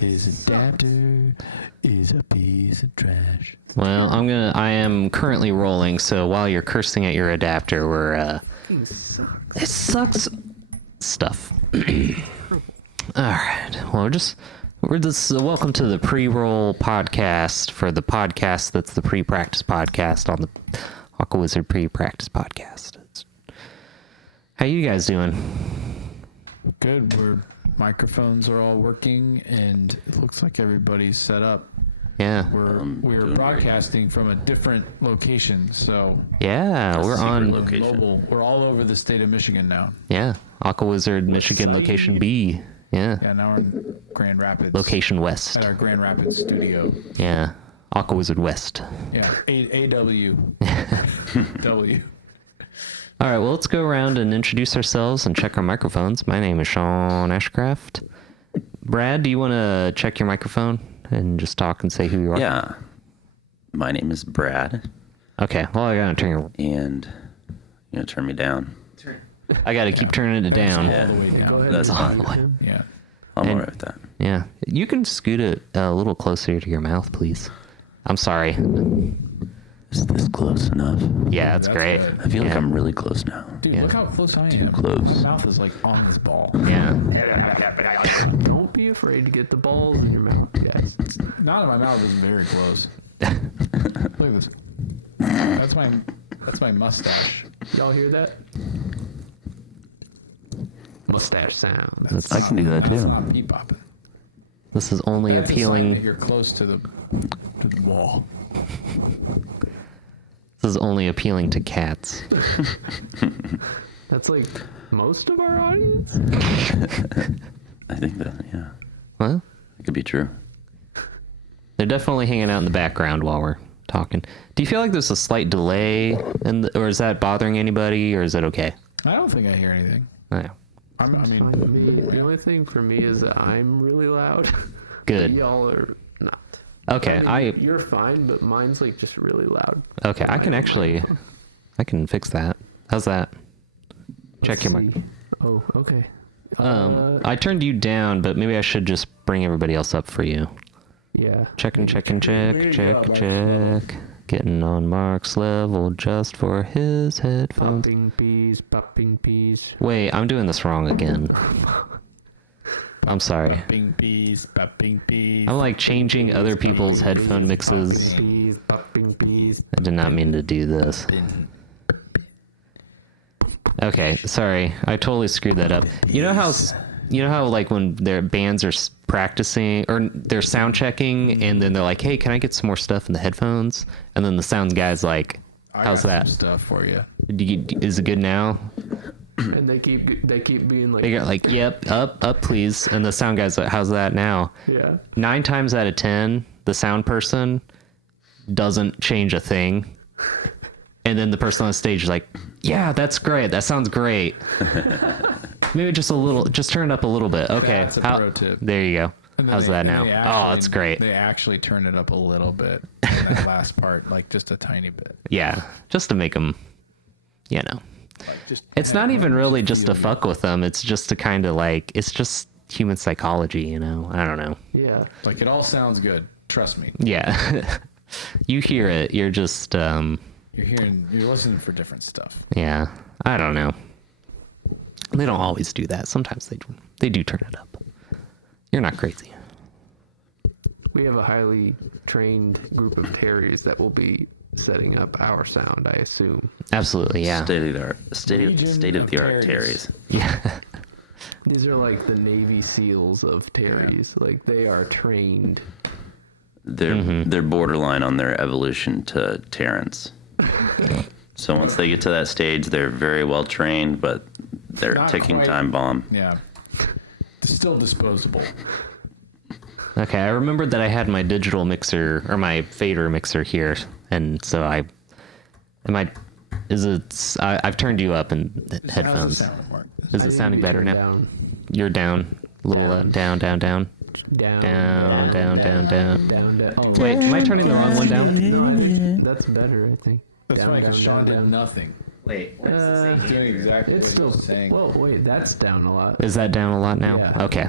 His adapter is a piece of trash. Well, I am currently rolling, so while you're cursing at your adapter, It sucks. it sucks stuff. Alright, well, welcome to the pre-roll podcast for the podcast that's the pre-practice podcast on the Aquawizard pre-practice podcast. How you guys doing? Good. Microphones are all working, and it looks like everybody's set up. Yeah. We're broadcasting from a different location, so Yeah, we're on mobile. We're all over the state of Michigan now. Yeah, Aquawizard, Michigan, location B. Yeah. Yeah, now we're in Grand Rapids. Location West. At our Grand Rapids studio. Yeah. Aquawizard West. Yeah. AW. W. All right, well, let's go around and introduce ourselves and check our microphones. My name is Sean Ashcraft. Brad, do you want to check your microphone and just talk and say who you are? Yeah. My name is Brad. Okay, well, I got to turn your... And you're going to turn me down. I got to keep turning it down. All the way down. That's fine. Yeah. I'm all right with that. Yeah. You can scoot it a little closer to your mouth, please. I'm sorry. Is this close enough? Yeah, that's great. I feel like I'm really close now. Dude, Yeah. look how close I am. Too close. My mouth is like on this ball. Yeah. Don't be afraid to get the balls in your mouth, guys. Not in my mouth is very close. Look at this. That's my mustache. Y'all hear that? Mustache sound. I can do that That's too. not bebopping. This is only That's a sign that appealing... you're close to the wall. This is only appealing to cats. That's like most of our audience? I think that, yeah. Well, It could be true. they're definitely hanging out in the background while we're talking. Do you feel like there's a slight delay, or is that bothering anybody, or is that okay? I don't think I hear anything. Oh, yeah. I Fine with me. mean, The only thing for me is that I'm really loud. Good. Y'all are not. Okay, You're fine, but mine's like just really loud. okay, I can fix that. How's that? Check your mic. Oh, okay. I turned you down, but maybe I should just bring everybody else up for you. Yeah. Check. Getting on Mark's level just for his headphones. Popping peas. Wait, I'm doing this wrong again. I'm sorry. Bopping peas. I'm like changing other people's headphone mixes. Popping peas. I did not mean to do this. Okay, sorry. I totally screwed that up. You know how like when their bands are practicing or they're sound checking and then they're like, "Hey, can I get some more stuff in the headphones?" And then the sound guy's like, "How's I got that? some stuff for you. Is it good now?" And they keep being like, They got like, "Yep, up, please." And the sound guy's like, "How's that now?" yeah. 9 times out of 10, the sound person doesn't change a thing. And then the person on the stage is like, "Yeah, that's great. That sounds great." Maybe just turn it up a little bit. Okay. That's a pro tip. There you go. And then How's that now? Oh, that's great. They actually turn it up a little bit. In that last part, like just a tiny bit. Yeah. Just to make them, Like just, It's not even really just to fuck with them. It's just to kind of like, it's just human psychology, you know? I don't know. Yeah. Like it all sounds good. Trust me. Yeah. You hear it. You're just, You're listening for different stuff. yeah. I don't know. They don't always do that. Sometimes they do turn it up. You're not crazy. We have a highly trained group of terriers that will be setting up our sound, I assume. Absolutely, yeah. State of the art terriers. Terrys. Yeah. These are like the Navy SEALs of terriers. Like they are trained. They're borderline on their evolution to Terrans. So once they get to that stage, they're very well trained, but they're a Not ticking quite. time bomb. Yeah. Still disposable. Okay, I remembered that I had my digital mixer or my fader mixer here, and so I've turned you up in headphones. Is it sounding better now? Down. You're down, a little down. Down. Down. Oh, Wait, am I turning the wrong one down? no, that's better, I think. That's Down, right, because down, Sean down, did down. nothing. Wait, He's doing exactly It's what still he was saying. Whoa, wait, that's down a lot. is that down a lot now? Yeah. Okay.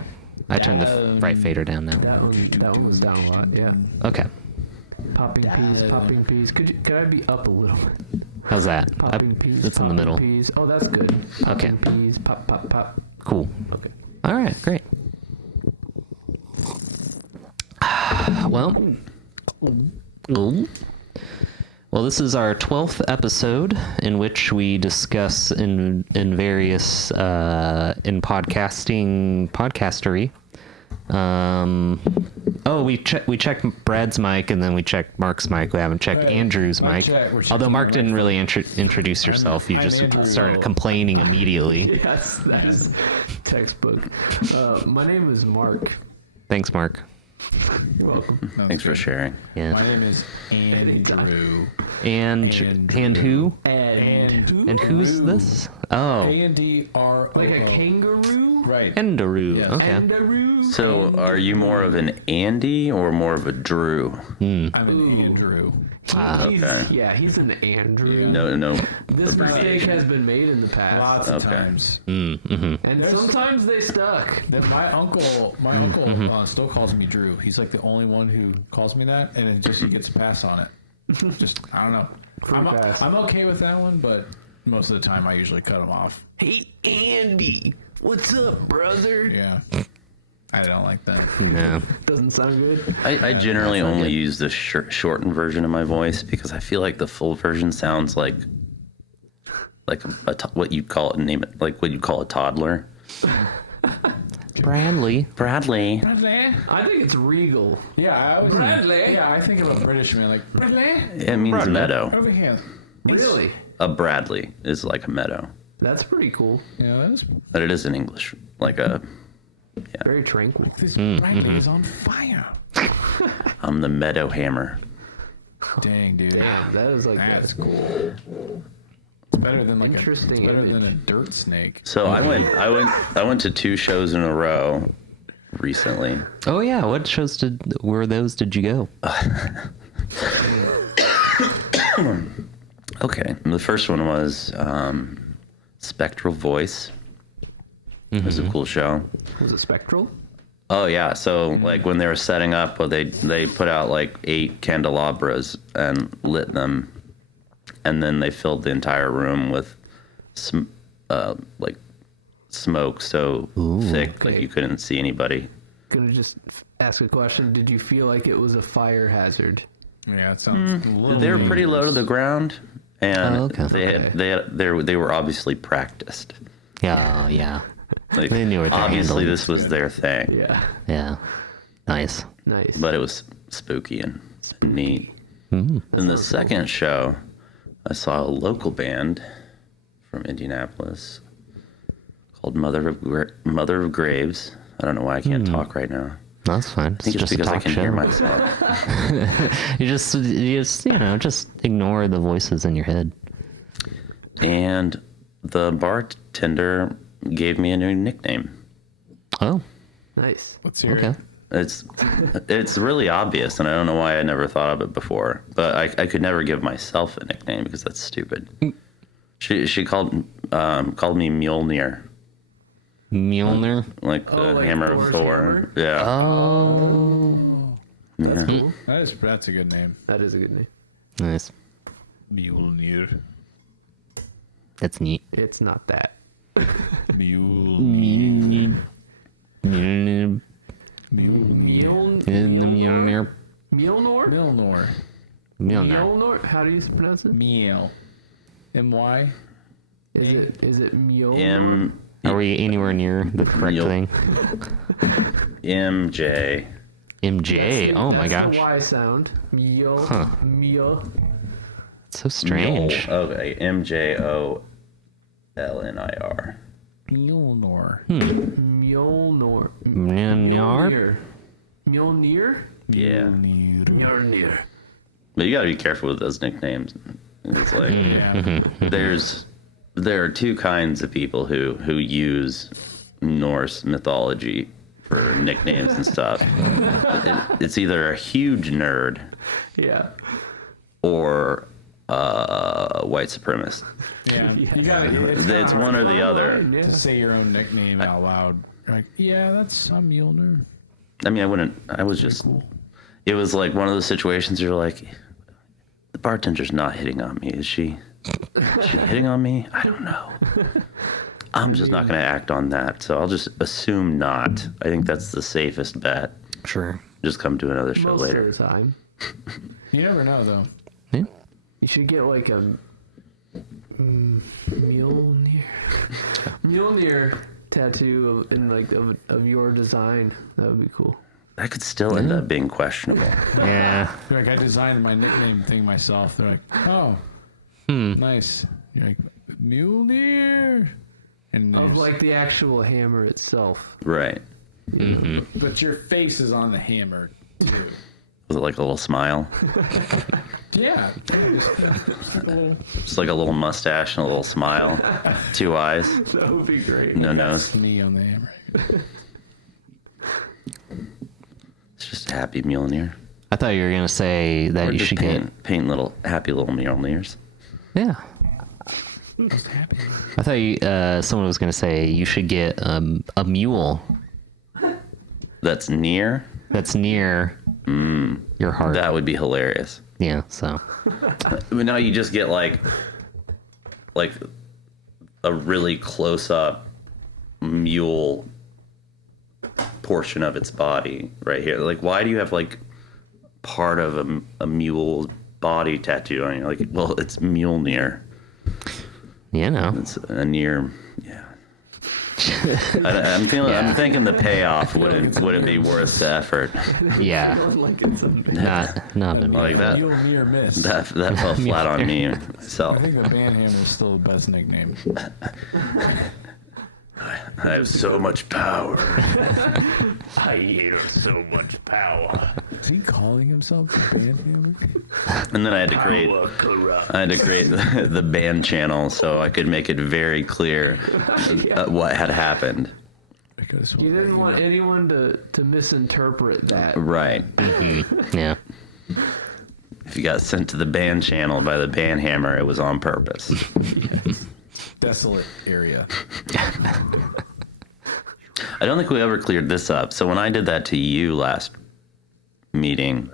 I turned the right fader down now. That one was down a lot. Yeah. Okay. Popping peas. Could I be up a little bit? How's that? Popping peas. It's in the middle. Peas. Oh, that's good. Okay. Popping peas. Pop, pop, pop. Cool. Okay. All right, great. Well, this is our 12th episode in which we discuss in various in podcastery. We checked Brad's mic and then we checked Mark's mic. We haven't checked Andrew's mic. Although Mark didn't really introduce yourself, you just started complaining immediately. Yes, that is textbook. My name is Mark. Thanks, Mark. You're welcome. Thanks for sharing. Yeah. My name is Andrew. And who? And who's this? Oh, Andro. Like a kangaroo? Right. Endaroo. Yeah. Okay. Kangaroo? So, are you more of an Andy or more of a Drew? I'm an Andrew. Okay. Yeah, he's an Andrew. No. This mistake abbreviation. has been made in the past. Lots of Okay. times. And sometimes they stuck. Then my uncle still calls me Drew. He's like the only one who calls me that, and it just he gets a pass on it. Just I don't know. I'm okay with that one, but most of the time I usually cut him off. Hey, Andy. What's up, brother? Yeah, I don't like that. No. Doesn't sound good. I generally only use the shortened version of my voice because I feel like the full version sounds like what you call it, name it, like what you call a toddler. Bradley. Bradley. I think it's regal. Yeah, I think of a British man like Bradley. It means meadow. Over here. Really? A Bradley is like a meadow, That's pretty cool. Yeah, that's but it is in English. Like Very tranquil. this Bradley is on fire. I'm the meadow hammer. Dang, dude. Damn, that is like That's cool. It's better than like Interesting it's better image. than a dirt snake. So I went to 2 shows in a row recently. Oh yeah, what shows did you go? Okay, the first one was Spectral Voice. It was a cool show. Was it spectral? Oh yeah, so like when they were setting up, well, they put out like 8 candelabras and lit them, and then they filled the entire room with like smoke so thick like you couldn't see anybody. Gonna just ask a question. Did you feel like it was a fire hazard? Yeah, it sounds a little They were pretty low to the ground, and Oh, okay. they were obviously practiced. Yeah. Like They knew what they obviously handled. this was their thing, Yeah. Yeah. Nice. Nice. but it was spooky and neat. In the second show, I saw a local band from Indianapolis called Mother of Graves. I don't know why I can't talk right now. That's fine. I think it's because I can hear myself. You just just ignore the voices in your head. And the bartender gave me a new nickname. Oh, Nice. Let's hear okay. it. It's really obvious, and I don't know why I never thought of it before. But I could never give myself a nickname because that's stupid. She called me Mjolnir, Mjolnir. like the like hammer of Thor's Thor. hammer? Yeah. Oh, Yeah. That's a good name. That is a good name. nice. Mjolnir. That's neat. It's not that. Mjolnir. Mjolnir. Mjolnir. In the Mjolnir. Mjolnir? Milnor. Mjolnir. Mjolnir? How do you pronounce it? Miel. M-Y. Is it Mjolnir? Are we anywhere near the correct Mjol- thing? MJ. MJ. Oh my That's gosh. the Y sound. Mjol. Huh. Mjol. So strange. Okay, MJOLNIR. Milnor. Mjolnir. Mjolnir. Mjolnir? Yeah. Mjolnir. But you got to be careful with those nicknames. It's like Yeah. there are 2 kinds of people who use Norse mythology for nicknames and stuff. It's either a huge nerd Yeah. or a white supremacist. Yeah. You gotta. It's one or the other. Yeah. To say your own nickname out loud. You're like, yeah, that's a Mjolnir. I mean, I was just, it was like one of those situations you're like, the bartender's not hitting on me, is she? Is she hitting on me? I don't know. I'm just not going to act on that, so I'll just assume not. I think that's the safest bet. Sure. Just come to another show Most later. of the time. You never know, though. Yeah. You should get like a Mjolnir tattoo of your design. That would be cool. That could still end up being questionable. Yeah. You're like, I designed my nickname thing myself. They're like, oh, nice. You're like, Mjolnir. And Of there's- like the actual hammer itself. Right. but your face is on the hammer, too. Was it like a little smile? Yeah. Just a little Just like a little mustache and a little smile. 2 eyes, That would be great. no nose. me on the hammer. It's just happy Mjolnir. I thought you were gonna say that Or you just should paint little happy little Mjolnirs. get. Yeah. Just happy. I thought someone was gonna say you should get a mule That's near. that's near your heart. That would be hilarious. Yeah. So. But now you just get like a really close up mule portion of its body right here. Like, why do you have like part of a mule's body tattoo on you? Like, well, it's Mjolnir. You know. It's a near. Yeah. I'm thinking the payoff wouldn't be worth the effort. Yeah. Like it's a Not a mule. Like that. You'll near miss. That fell flat on me I myself. think the band hammer is still the best nickname. I have so much power. I have so much power. Is he calling himself the band hammer? And then I had to create the band channel so I could make it very clear what had happened. Because You didn't want anyone to misinterpret that. Right. Yeah. If you got sent to the band channel by the band hammer, it was on purpose. desolate area. I don't think we ever cleared this up. So when I did that to you last meeting,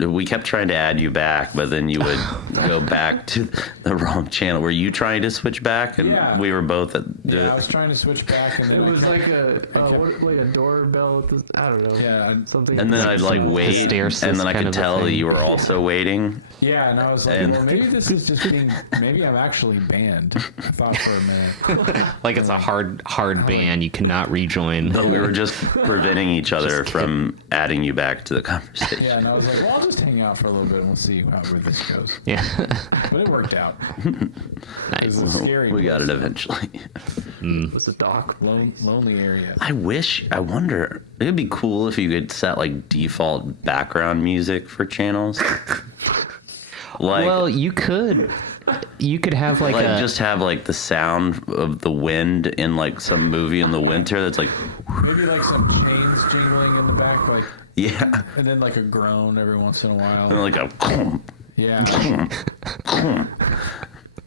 we kept trying to add you back, but then you would go back to the wrong channel. Were you trying to switch back? And Yeah. we were both at Yeah, I was trying to switch back, and then It was I like a doorbell. At the, I don't know. yeah, Something. and then I'd like wait, hysteresis and then I kind could of a tell thing. you were also waiting. yeah, and I was like, And- well, maybe this is just being. Maybe I'm actually banned. I thought for a minute. Like it's a hard ban. You cannot rejoin. But we were just preventing each other from adding you back to the conversation. Yeah, and I was like, well, I'll just hang out for a little bit, and we'll see where this goes. Yeah. But it worked out. Nice. It was a scary. We got it eventually. It was a dock. lonely area. I wonder, it'd be cool if you could set like default background music for channels. Like, Well, you could have like a just have like the sound of the wind in like some movie in the winter that's like, Maybe like some chains jingling in the back, like, yeah. and then like a groan every once in a while. And like a Yeah.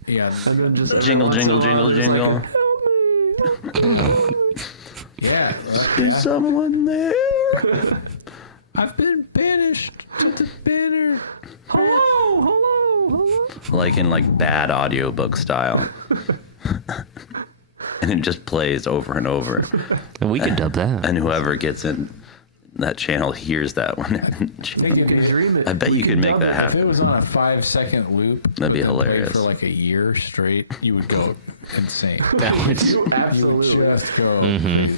Yeah. And then just jingle, jingle, jingle, jingle. Yeah. Is someone there? I've been banished to the banner. hello. Like in like bad audiobook style. And it just plays over and over. we could dub that. And whoever gets in that channel hears that one. You can dream it. I bet you could make that If it happen. was on a 5-second loop, That'd be with a play hilarious. For like a year straight, you would go insane. That would. You would Absolutely. just go.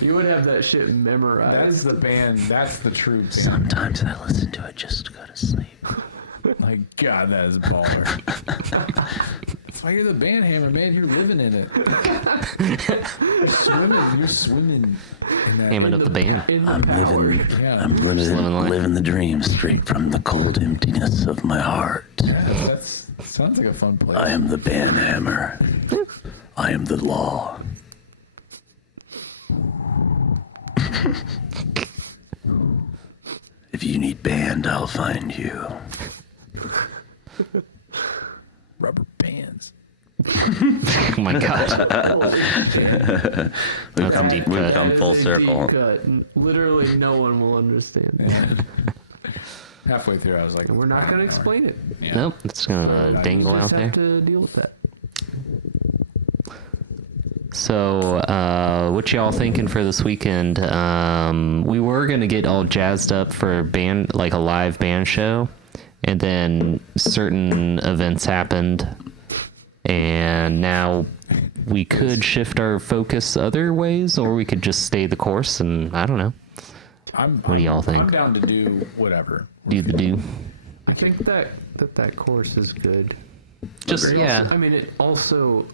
You would have that shit memorized. That's the band. That's the true band. Sometimes I listen to it just to go to sleep. Like, God, that is baller. That's why you're the band hammer, man. You're living in it. You're swimming in that. Hamming up the band. in the I'm power. living, Yeah. I'm living life. living the dream straight from the cold emptiness of my heart. That's sounds like a fun play. I am the band hammer. I am the law. If you need band, I'll find you. Rubber bands. my god. We've come, deep we've cut. come full That is a circle. deep cut. Literally, no one will understand. Halfway through, I was like, And we're not going to explain it. Yeah. Nope, it's gonna dangle out Just there. have to deal with that. So, what y'all thinking for this weekend? We were gonna get all jazzed up for a band, like a live band show, and then certain events happened, and now we could shift our focus other ways, or we could just stay the course. And I don't know. What do y'all think? I'm down to do whatever. Do the do. I think that course is good. Just Agreed. yeah. I mean, it also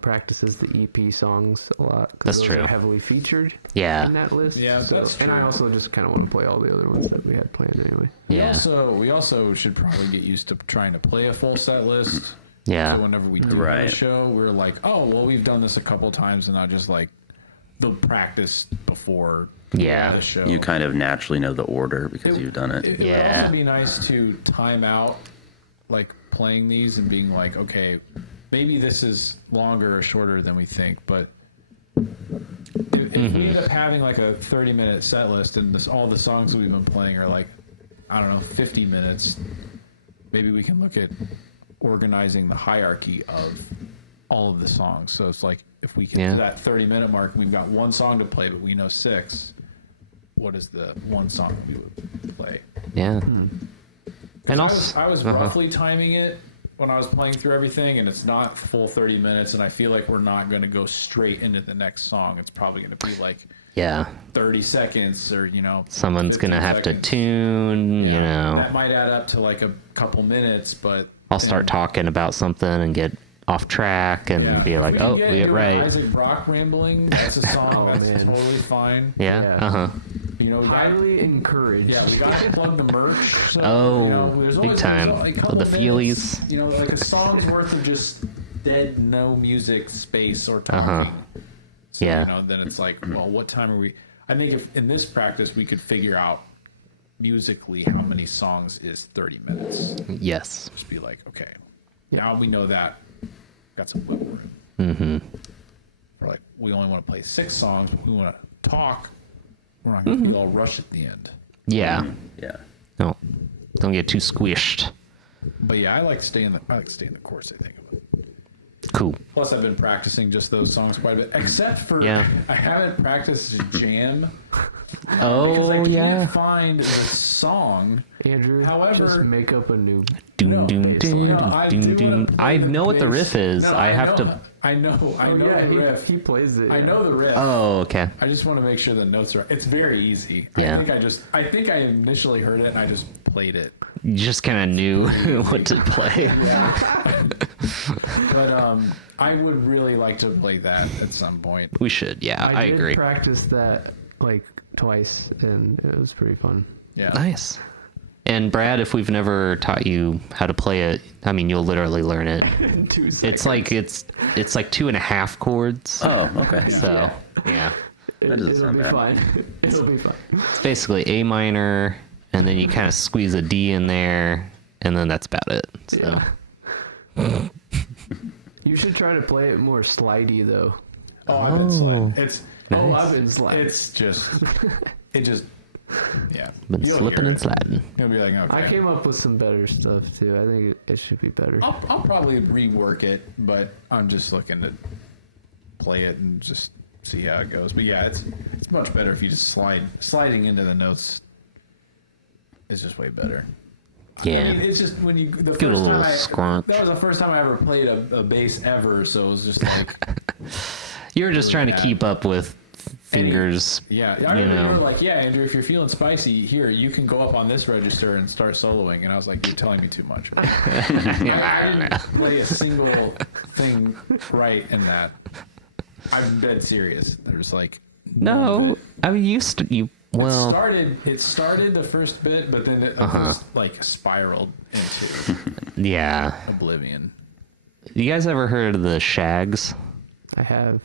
practices the EP songs a lot. 'cause That's those true. Are heavily featured. Yeah. In that list. Yeah, that's And I true. also just kind of want to play all the other ones that we had planned anyway. Yeah. We also should probably get used to trying to play a full set list. Yeah. So whenever we do Right. the show, we're like, oh, well, we've done this a couple times, and not just like the practice before Yeah. the show. You kind of naturally know the order because you've done it. It Yeah. would also be nice to time out, like playing these and being like, okay, maybe this is longer or shorter than we think, but if we end up having like a 30-minute set list and all the songs that we've been playing are like, I don't know, 50 minutes, maybe we can look at organizing the hierarchy of all of the songs. So it's like, if we can Yeah. do that 30-minute mark and we've got one song to play, but we know 6, what is the one song we would play? Yeah. And I also, was roughly timing it when I was playing through everything, and it's not full 30 minutes, and I feel like we're not going to go straight into the next song. It's probably going to be like yeah. 30 seconds or, Someone's gonna 15 have to seconds. tune. You know. That might add up to like a couple minutes, but... I'll start talking about something and get off track and Yeah. be like, We can oh, get we get into right. Isaac Brock rambling. That's a song. Oh, That's man. totally fine. Yeah. Yeah. Uh-huh. We got, Highly encouraged. yeah, we got to plug the merch. So, Oh, there's big always, time. There's a couple The minutes, feelies. like a song's worth of just dead, no music space or talking. Uh-huh. So, Yeah. then it's like, well, what time are we? I think if in this practice we could figure out musically how many songs is 30 minutes. Yes. Just be like, okay, now we know that. Got some wiggle room. Mm-hmm. We're like, we only want to play 6 songs, but we want to talk. We're not going to be all rushed at the end. Yeah. Yeah. No. Don't get too squished. But yeah, I like to stay in the course, I think. Cool. Plus, I've been practicing just those songs quite a bit, except for Yeah. I haven't practiced jam. Because I Oh, can't yeah. find the song. Andrew, However- just make up a new. Doom, No, doom, it's- doom, no, I doom, do doom. wanna I play know what the bass. riff is. No, I have know, to. I know yeah, the riff. he plays it. I know the riff. Oh, okay. I just want to make sure the notes are. It's very easy. Yeah. I think I initially heard it and I just played it. You just kind of knew what to play. But I would really like to play that at some point. We should. Yeah, I did agree. practice that like twice, and it was pretty fun. Yeah. Nice. And Brad, if we've never taught you how to play it, I mean, you'll literally learn it. In 2 seconds. It's like it's like 2.5 chords. Oh, okay. So yeah, That doesn't it'll sound be bad. fine. It'll be fine. it's basically A minor, and then you kind of squeeze a D in there, and then that's about it. So Yeah. You should try to play it more slidey though. Oh, it's Oh, nice. I've been sliding. it's just yeah. Been You'll slipping hear and it. sliding. You'll be like, okay. I came up with some better stuff too. I think it should be better. I'll probably rework it, but I'm just looking to play it and just see how it goes. But yeah, it's much better if you just sliding into the notes is just way better. Yeah. I mean, it's just when you the Give it a first little time scrunch. that was the first time I ever played a bass ever, so it was just like You were just trying to bad. keep up with fingers. yeah. I You remember know. you were like, yeah, Andrew, if you're feeling spicy, here you can go up on this register and start soloing, and I was like, you're telling me too much. I didn't play a single thing right in that. I'm dead serious. There's like No, I mean you well. it started the first bit, but then it just like spiraled into Yeah. oblivion. You guys ever heard of the Shags? I have.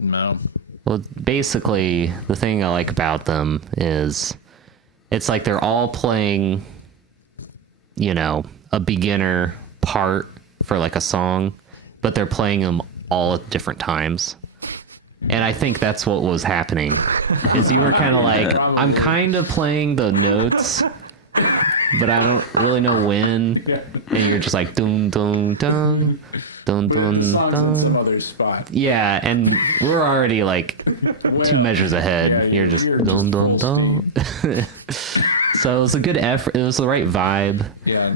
No. Well, basically, the thing I like about them is it's like they're all playing, a beginner part for like a song, but they're playing them all at different times. And I think that's what was happening. Is you were kind of like, I'm kind of playing the notes, but I don't really know when. And you're just like, dun dun dun. Dun, dun, dun. Some other spot. Yeah, and we're already like 2 measures ahead. Yeah, You're just you're dun dun dun. So it was a good effort. It was the right vibe. Yeah.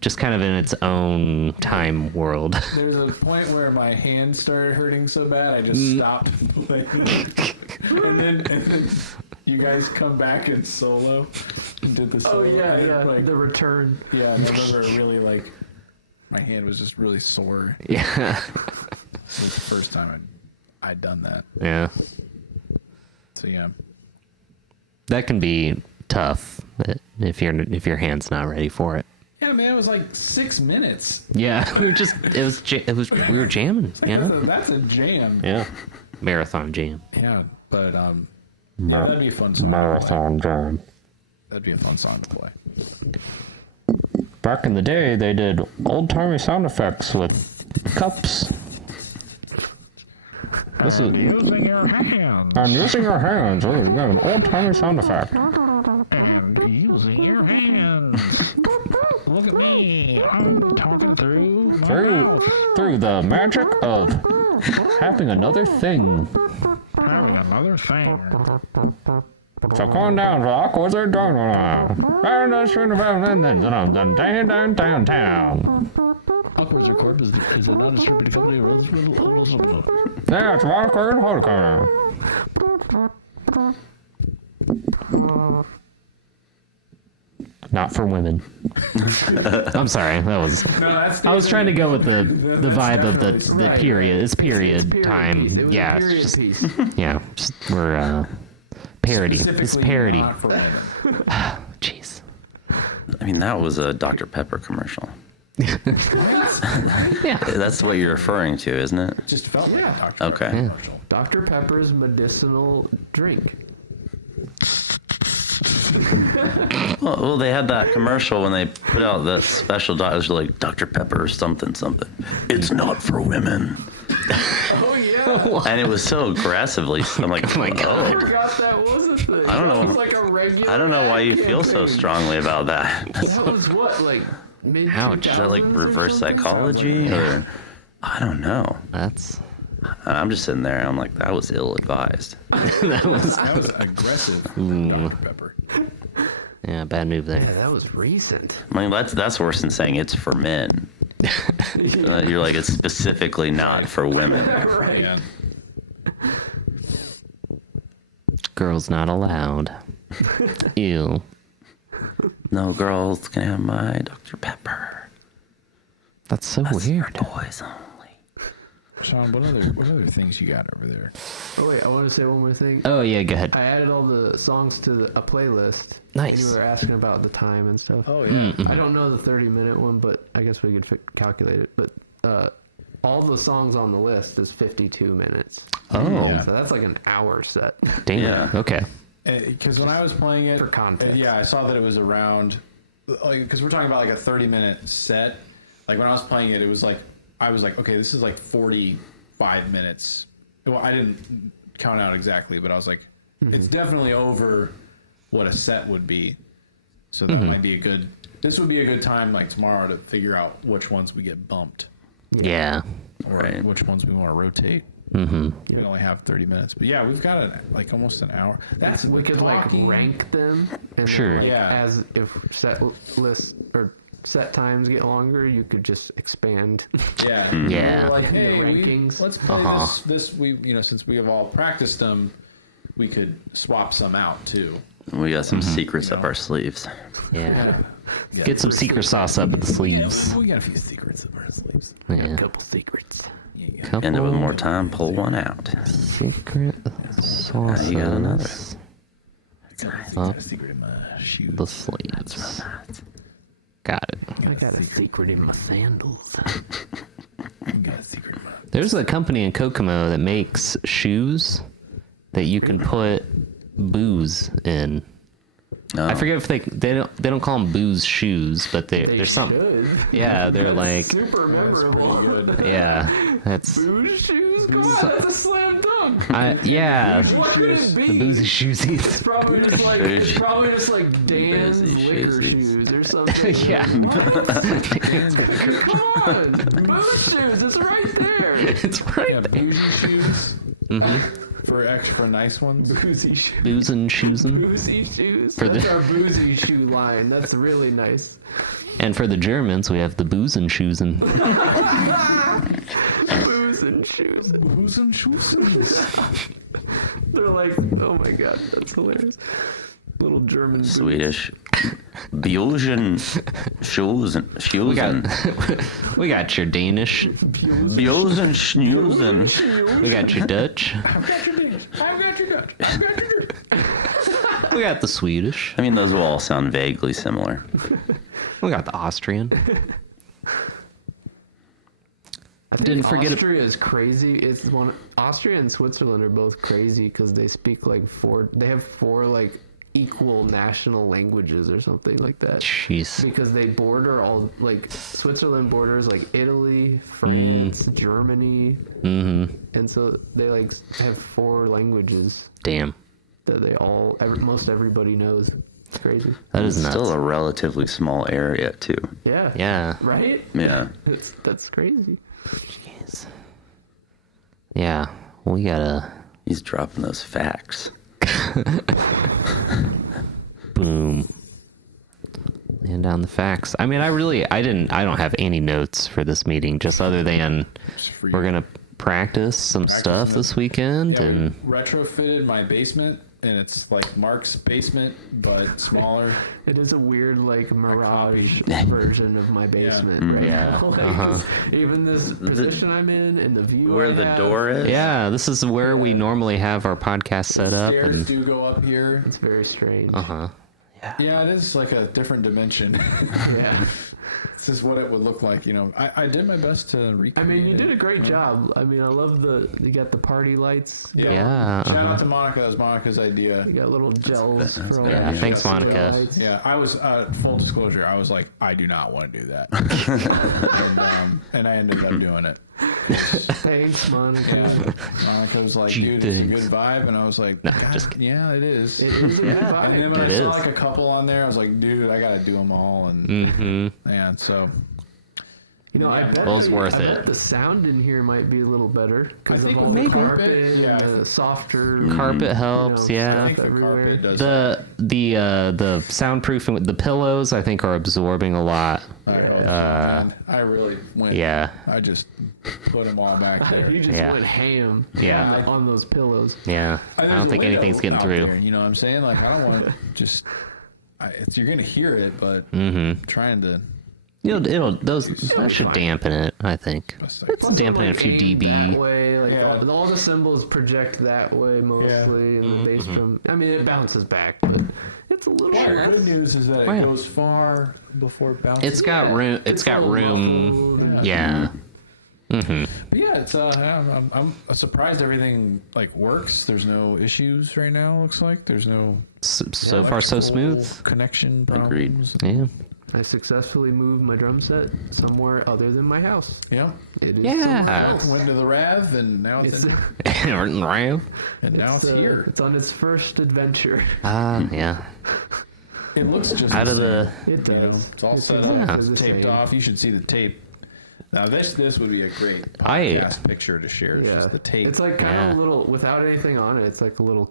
Just kind of in its own time world. There's a point where my hand started hurting so bad I just stopped playing. and then you guys come back in solo and did the solo. Oh yeah, Like, the return. yeah, I remember really like my hand was just really sore. Yeah. It was the first time I'd done that. Yeah. So yeah. That can be tough if your hand's not ready for it. Yeah, man, it was like 6 minutes. Yeah, we were we were jamming. Yeah. That's a jam. Yeah. Marathon jam. Yeah, but yeah, that'd be a fun song. Marathon jam. That'd be a fun song to play. Back in the day, they did old-timey sound effects with cups. This is Using your hands. I'm using your hands. Oh, you got an old-timey sound effect. And using your hands. Look at me. I'm talking through my mouth. Through the magic of having another thing. Having another thing. So come on down to Aquawizard downtown. Aquawizard Corp is a non-distributed company. Yeah, it's Aquawizard Horticulture. Not for women. I'm sorry. That was. I was trying to go with the vibe of the period. It's period time. Yeah, it's just yeah. We're parody. It's parody. Not for women. Jeez. I mean, that was a Dr. Pepper commercial. Yeah. That's what you're referring to, isn't it? Just felt like a Dr. Okay. Pepper Yeah. commercial. Dr. Pepper's medicinal drink. Well, they had that commercial when they put out that special doctors like Dr. Pepper something something. It's not for women. Oh yeah. And it was so aggressively. I'm like, Oh my God. I forgot that was a thing. I don't know. It was like a regular. I don't know why you feel so strongly about that. That was what, like mid. Ouch. Is that like reverse psychology or I don't know. That's. I'm just sitting there. I'm like, that was ill-advised. That was. That was aggressive. Dr. Pepper. Yeah, bad move Yeah, there. that was recent. I mean, that's worse than saying it's for men. You're like, it's specifically not for women. Right. Yeah. Girls not allowed. Ew. No girls can have my Dr. Pepper. That's so That's weird. for boys only. Sean, what other things you got over there? Oh wait, I want to say one more thing. Oh yeah, go ahead. I added all the songs to a playlist. Nice. You were asking about the time and stuff. Oh yeah. I don't know the 30-minute one, but I guess we could calculate it. But all the songs on the list is 52 minutes. Oh, Yeah. So that's like an hour set. damn. Yeah. Okay. Because when I was playing it, For context. yeah, I saw that it was around, like, because we're talking about like a 30-minute set. Like when I was playing it, it was like, I was like, okay, this is like 45 minutes. Well, I didn't count out exactly, but I was like, it's definitely over what a set would be. So that might be this would be a good time like tomorrow to figure out which ones we get bumped Yeah. or Right. which ones we want to rotate. Mm-hmm. We only have 30 minutes, but yeah, we've got like almost an hour. That's We could talking. like rank them. And Sure. Like, Yeah. As if set lists or set times get longer, you could just expand. Yeah. Yeah. We're like, hey, Rankings. let's play Uh-huh. this. We, since we have all practiced them, we could swap some out too. We got some secrets up our sleeves. Yeah. Yeah. Get some secret sauce up at the Yeah, sleeves. we got a few secrets up our sleeves. Yeah. Couple secrets. Yeah. Couple End it with more time, pull one out. secret sauces. you got another. Got a secret in my shoe. The sleeves. Got it. I got a secret in my sandals. Got a secret in my. There's a company in Kokomo that makes shoes that you can put booze in. I forget if they don't call them booze shoes, but there's something. Should. Yeah, they're like Super memorable. Pretty good. yeah, that's Booze shoes? Come on, that's a slam dunk. yeah, What could it be? the boozy shoesies. It's probably just like Dan's Boozy liquor shoesies. shoes or something. Yeah. Come on, booze shoes. It's right there. It's right Yeah, there. bougie shoes for extra nice ones. Boozy shoes. Boozing, shoesing. Boozy shoes. For That's the- our boozy shoe line. That's really nice. And for the Germans, we have the boozing, shoesing. Booze and shoes. Booze and shoes. They're like, oh my god, that's hilarious. Little German booze. Swedish. Bjosen Schusen. We got your Danish. Bjosen Schnusen. We got your Dutch. I've got your Danish. I've got your Dutch. I've got your Dutch. We got the Swedish. I mean, those will all sound vaguely similar. We got the Austrian. I think Didn't forget Austria is crazy. It's one. Austria and Switzerland are both crazy because they speak like four. They have four like equal national languages or something like that. Jeez. Because they border all like Switzerland borders like Italy, France, Germany, and so they like have four languages Damn. that they all most everybody knows. It's crazy. That is It's nuts. still a relatively small area, too. Yeah. Yeah. Right? Yeah. That's crazy. Jeez. Yeah. We gotta He's dropping those facts. boom. Laying down the facts. I mean, I don't have any notes for this meeting, just other than Just for we're you. gonna practice some stuff this weekend Yeah, and we retrofitted my basement, and it's like Mark's basement, but smaller. It is a weird, like, mirage copied. version of my basement right Yeah. now. Like, even this position I'm in and the view Where I the have, door is? yeah, this is where we normally have our podcast set up Stairs and do go up here. It's very strange. uh-huh. Yeah, it is like a different dimension. Yeah. This is what it would look like, you know. I did my best to I recreate mean, you it. did a great job. I mean, I love you got the party lights. Yeah, Shout out uh-huh. to Monica. That was Monica's idea. You got little gels for all Yeah, the thanks, stuff. Monica. Lights. Yeah, I was full disclosure. I was like, I do not want to do that, and I ended up doing it. Thanks, Monica. Yeah. Monica was like, Gee, dude, it's a thanks. good vibe, and I was like, No, God, just kidding. yeah, it is. It is a good And vibe. then when It I saw is. like a couple on there, I was like, dude, I got to do them all, and Mm-hmm. and so You know, I bet Well, it's worth I it. bet the sound in here might be a little better because I of think all maybe. the carpet Yeah. and the softer Carpet helps, I yeah. think the everywhere. carpet does. The soundproofing with the pillows, I think, are absorbing a lot. I really went. Yeah. I just put them all back there. You just Yeah. went ham Yeah. on those pillows. Yeah, I there's don't a think window anything's getting out through. there, you know what I'm saying? Like, I don't want to just. You're gonna hear it, but Mm-hmm. trying to. That should dampen it. I think it's dampen it a few Like, dB. That way, like Yeah. all the symbols project that way mostly, and the bass drum. I mean, it bounces back, but it's a little. The good news is that it Wow. goes far before it bounces. It's got room. It's got room. Yeah. Mm-hmm. But yeah, it's I'm surprised everything like works. There's no issues right now. Looks like there's no So far, so smooth. connection Agreed. problems. Yeah. I successfully moved my drum set somewhere other than my house. Yeah, It is Yeah. went to the Rev, and now It's, Right. and now it's it's here. It's on its first adventure. Yeah. It looks just Out of the. It you know, does. it's all set exactly up, the taped same. off. You should see the tape. Now this would be a great I- podcast picture to share. It's Yeah, just the tape. it's like kind Yeah. of a little without anything on it. It's like a little,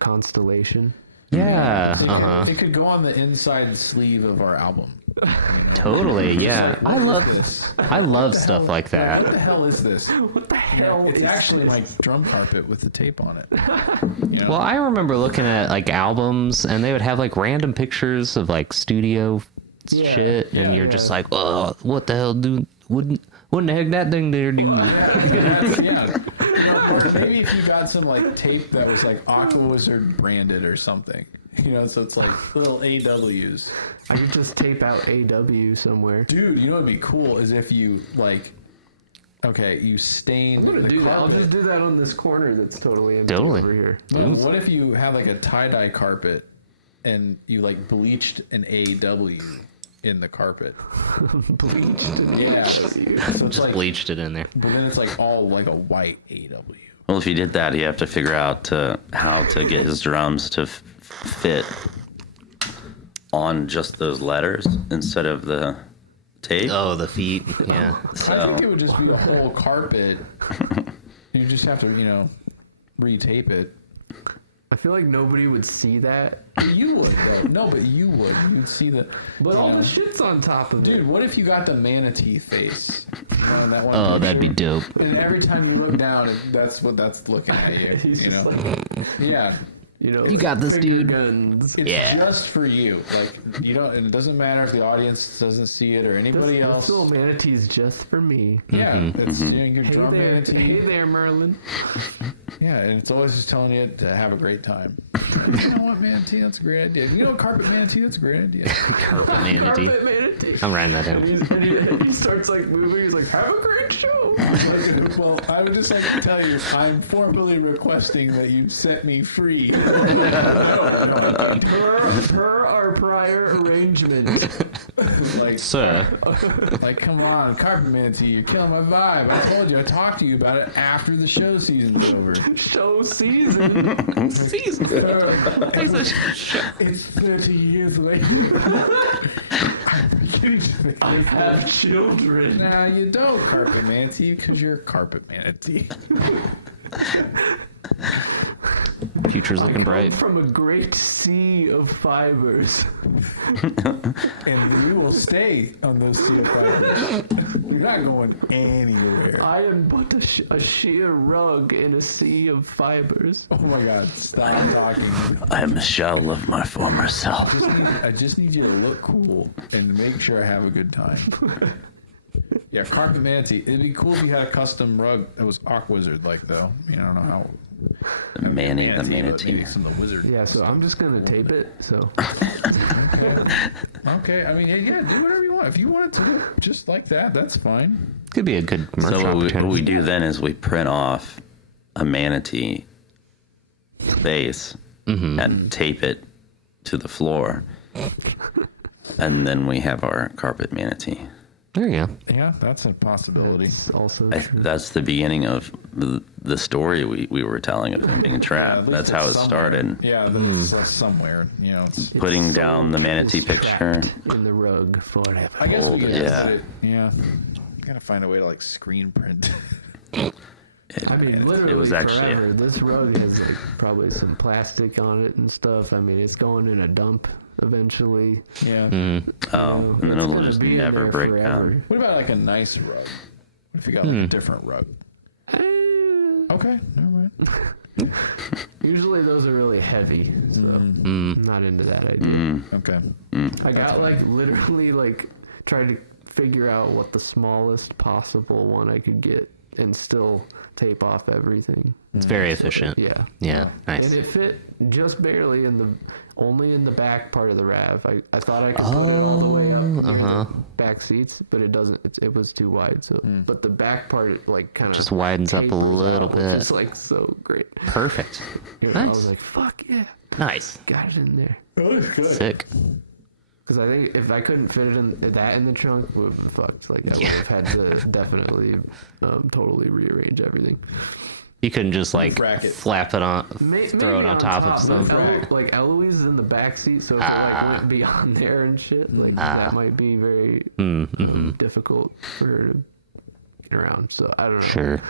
constellation. Yeah. It Uh huh. could- It could go on the inside sleeve of our album. You know? Totally. Yeah. I Look love. at this. I love stuff like What the that. hell is this? What the hell? It's is actually this? like drum carpet with the tape on it. You know? Well, I remember looking at like albums, and they would have like random pictures of like studio Yeah. shit, and Yeah, you're yeah. just like, oh, what the hell, dude? What the heck that thing there, dude? Yeah. Or maybe if you got some like tape that was like Aquawizard branded or something. You know, so it's like little AWs. I could just tape out AW somewhere. Dude, you know what'd be cool is if you like, okay, you stain the Dude, I'll carpet. just do that on this corner that's totally empty Totally. over here. What if you had like a tie-dye carpet and you like bleached an AW in the carpet. Bleached. Yeah. So it's Just like, bleached it in there. but then it's like all like a white AW. Well, if you did that, you have to figure out how to get his drums to fit on just those letters instead of the tape. Oh, the feet. Yeah. I So think it would just be a whole carpet. You just have to, retape it. I feel like nobody would see that. But you would, though. No, but you would. You'd see the. But all the shit's on top of it. Dude, what if you got the manatee face? On that one Oh, that'd be picture? dope. And every time you look down, that's looking at you. He's You just know? like, Yeah. You got this, finger dude. Guns. It's Yeah. just for you. Like you don't. And it doesn't matter if the audience doesn't see it or anybody This else. little manatee's just for me. Yeah, it's your Hey drum there, manatee. hey there, Merlin. Yeah, and it's always just telling you to have a great time. You know what, manatee? That's a great idea. You know what, carpet manatee? That's a great idea. Carpet manatee. Carpet manatee. I'm writing that down. And he starts like moving. He's like, "Have a great show." Well, I would just like to tell you, I'm formally requesting that you set me free. Per our prior arrangement. Like, Sir. like, come on, carpet manatee, you're killing my vibe. I told you, I talked to you about it after the show season's over. Show season. Season. It's 30 years later. I'm beginning to think I have children. nah, you don't, carpet manatee, because you're a carpet manatee. Future's looking bright. From a great sea of fibers. And we will stay on those steel fibers. You're not going anywhere. I am but a sheer rug in a sea of fibers. Oh my god, stop talking. I am a shell of my former self. I just need you to look cool and make sure I have a good time. Yeah, carpet manatee. It'd be cool if you had a custom rug that was Aquawizard like though. I mean, I don't know how. The manatee, the but manatee. maybe some of the wizard. Yeah, so I'm just gonna tape it. So Okay, I mean, yeah, do whatever you want. If you want it to look just like that, that's fine. Could be a good merch So what we opportunity. do then is we print off a manatee face and tape it to the floor, and then we have our carpet manatee. There you go. Yeah, that's a possibility. it's also That's the beginning of the story we were telling of him being trapped. That's how it started. Yeah, that's somewhere. It's, Putting down the manatee picture. in the rug forever. I guess we could Yeah. yeah. Gotta find a way to like screen print. I mean, literally, It was actually- forever. This rug has like probably some plastic on it and stuff. I mean, it's going in a dump eventually. Yeah. Oh, and then it'll It's just gonna be in never there break forever. down. What about like a nice rug? What if you got like a different rug? Eh, Okay, never mind. Usually those are really heavy, so I'm not into that idea. Okay. I got like literally like trying to figure out what the smallest possible one I could get and still tape off everything. It's very efficient. Yeah. Yeah. Nice. And it fit just barely only in the back part of the RAV. I thought I could put it all the way up near the back seats, but it doesn't. It was too wide. So, but the back part it like kind of Just widens up a little bit. It's like so great. Perfect. I Nice. was like, fuck yeah, Nice. got it in there. Sick. Because I think if I couldn't fit it in the trunk, we would have been fucked. Like I would have had to definitely totally rearrange everything. You couldn't just like Bracket. flap it on, Maybe throw it on top of but something. Like Eloise is in the back seat, so if it like went beyond there and shit, like that might be very difficult for her to get around. So I don't know. Sure.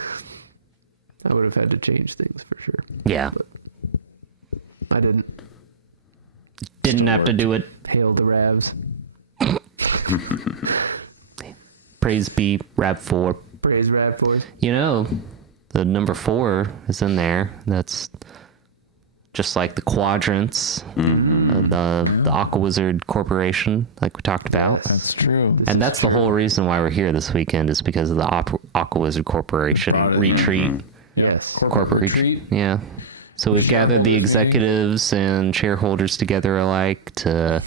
I would have had to change things for sure. Yeah. I didn't. Didn't have to do it. Hail the Ravs. Praise be RAV4. Praise Rav Boys. You know, the number 4 is in there. That's just like the quadrants, the Aquawizard Corporation, like we talked about. That's true. And that's the whole reason why we're here this weekend is because of the Aquawizard Corporation Brought it. retreat. Yes. Corporate retreat. Yeah. So we've gathered the executives and shareholders together alike to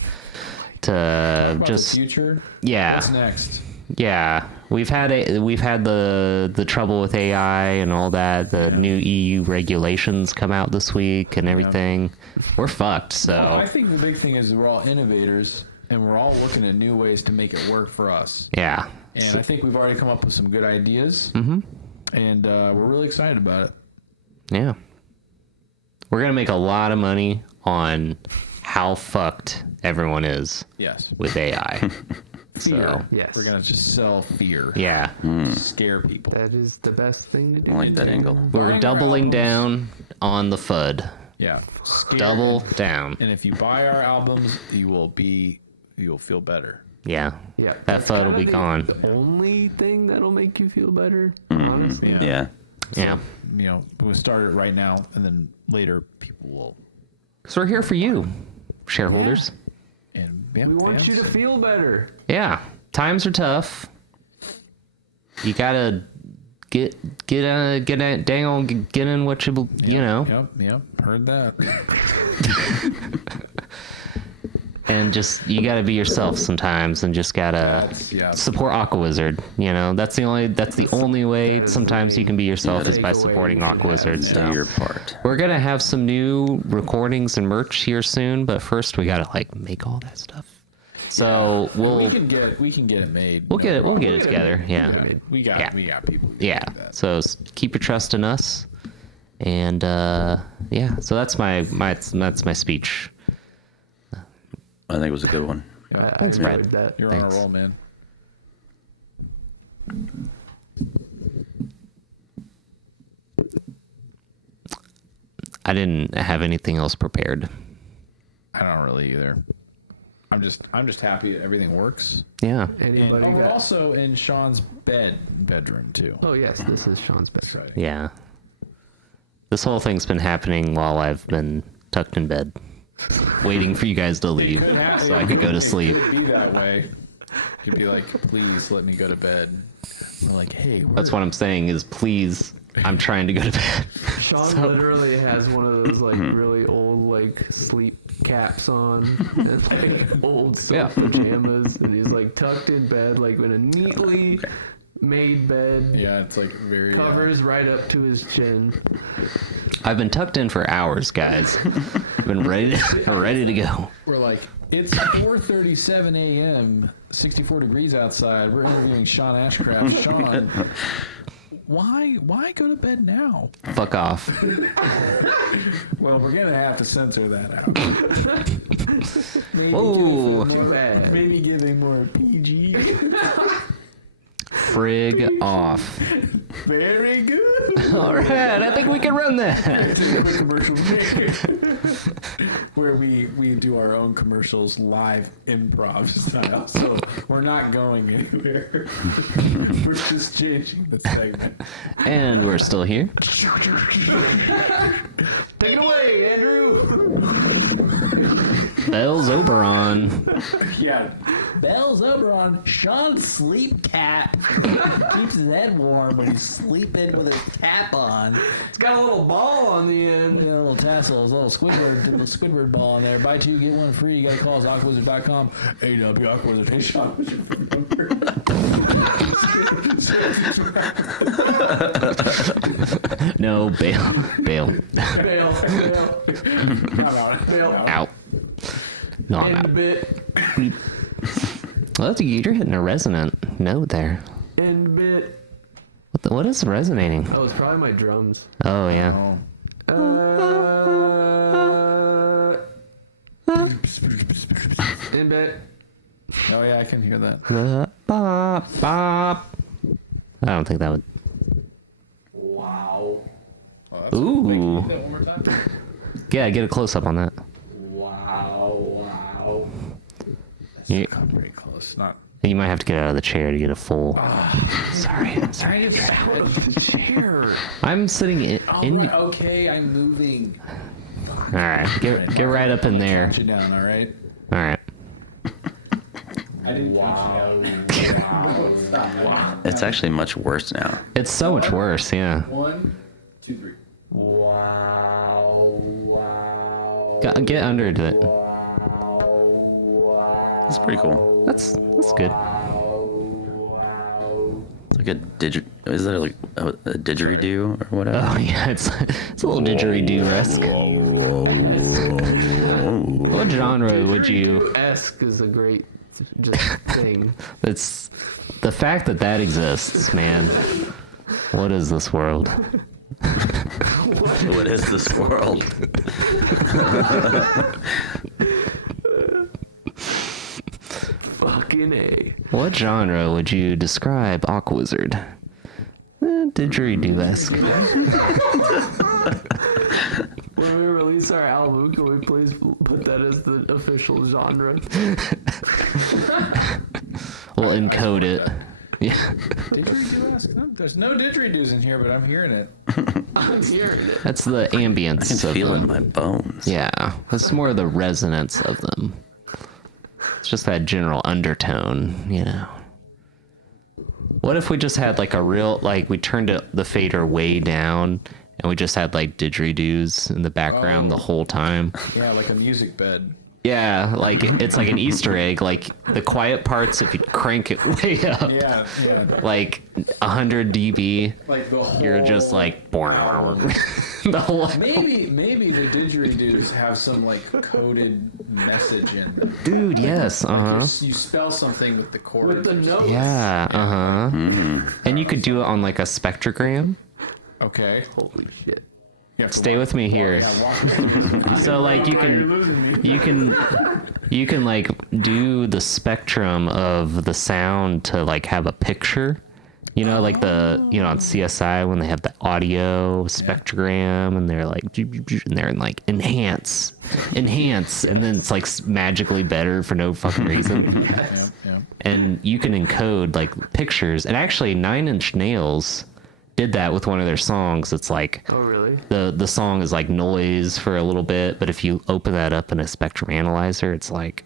About just the future. yeah. What's next? Yeah, we've had the trouble with AI and all that. The new EU regulations come out this week and everything. We're fucked. So Well, I think the big thing is we're all innovators and we're all looking at new ways to make it work for us. yeah, And I think we've already come up with some good ideas. Mm-hmm. And we're really excited about it. yeah, we're gonna make a lot of money on how fucked everyone is Yes. with AI. So Yes. We're going to just sell fear. yeah, Scare people. That is the best thing to do. I like that angle. we're doubling down on the FUD. Yeah. Scare. Double down. And if you buy our albums, you'll feel better. Yeah, Yeah. that FUD will be gone. The only thing that'll make you feel better, Mm-hmm. honestly. Yeah. Yeah, You know, we'll start it right now, and then later people will. so we're here for you, shareholders. And We want you to feel better. Yeah, times are tough. You gotta get in what you know, Yep. Heard that. and just you gotta be yourself sometimes, and just gotta Yeah. support Aquawizard. You know, that's the only way sometimes you can be yourself is by supporting Aquawizard. Do So your part. we're gonna have some new recordings and merch here soon, but first we gotta like make all that stuff. So we can get it made. we'll get it together. Yeah. We got people. who can Yeah. do that. So keep your trust in us, and yeah. So that's my speech. I think it was a good one. Yeah. Thanks, I Brad. enjoyed that. You're Thanks. on a roll, man. I didn't have anything else prepared. I don't really either. I'm just happy that everything works. Yeah. And Anybody we're got? also in Sean's bedroom too. Oh yes, this is Sean's bed. That's right. Yeah. This whole thing's been happening while I've been tucked in bed, waiting for you guys to leave so I could go to sleep. It could be that way. You'd be like, please let me go to bed. We're like, hey, That's what I'm saying is please, I'm trying to go to bed. Sean literally has one of those like really old like sleep caps on and like old silk pajamas, and he's like tucked in bed like in a neatly made bed. yeah, it's like very Covers right up to his chin. I've been tucked in for hours, guys. I've been ready to go. We're like, it's 4:37 a.m., 64 degrees outside. We're interviewing Sean Ashcraft. Sean, why go to bed now? Fuck off. Well, we're gonna have to censor that out. Whoa. Maybe give a more PG. Frig off. Very good. All right, I think we can run that. Commercial break. Where we do our own commercials live improv style. So we're not going anywhere. We're just changing the segment. And we're still here. Take it away, Andrew. Bells Oberon. Yeah. Bells over on Sean's sleep cap. Keeps his head warm when he's sleeping with his cap on. It's got a little ball on the end. A little tassel, a little Squidward ball in there. Buy two, get one free. You gotta call us Aquawizard.com. AW Aquawizard. Hey, Sean, what's your phone number? No, bail. Bail. I'm out. Bail. Out. No, I'm End out. bit. Well, you're hitting a resonant note there. End bit. What is resonating? Oh, it's probably my drums. Oh, yeah. End bit. Oh, yeah, I can hear that. Bop, bop. I don't think that would. Wow. Ooh. That one more time? Yeah, get a close up on that. Wow. You, Pretty close. Not. you might have to get out of the chair to get a full. Sorry. Chair. I'm sitting in. Okay, I'm moving. All right, get right up in there. Punch it down, all right? All right. I didn't punch you down. It's actually much worse now. It's so much worse. Yeah. 1, 2, 3. Wow. Get under it. It's pretty cool. That's good. like is it like a didgeridoo or whatever? Oh yeah, it's a little didgeridoo-esque. What genre would you? Esque is a great just thing. It's the fact that exists, man. What is this world? What is this world? Fucking A. What genre would you describe Aquawizard? Didgeridoo-esque. When we release our album, can we please put that as the official genre? We'll encode it. Yeah. Didgeridoo-esque? No, there's no didgeridoos in here, but I'm hearing it. I'm hearing it. That's the ambience I can of feel it in them. my bones. Yeah, it's more the resonance of them. It's just that general undertone, you know. What if we just had like a real, like we turned the fader way down and we just had like didgeridoos in the background the whole time? Yeah, like a music bed. Yeah, like it's like an Easter egg. Like the quiet parts, if you crank it way up, Yeah. like 100 dB, Like the whole. you're just like the whole. Maybe the didgeridoos have some like coded message in them. Dude, yes, You spell something with the chord. With the notes. yeah, and you could do it on like a spectrogram. Okay. Holy shit. You have to Stay with me here. walk with me. So like you can like do the spectrum of the sound to like have a picture. You know, like on CSI when they have the audio spectrogram and they're like like enhance, and then it's like magically better for no fucking reason. Yeah. And you can encode like pictures. And actually, 9 Inch Nails did that with one of their songs. It's like Oh, really? the song is like noise for a little bit, but if you open that up in a spectrum analyzer, it's like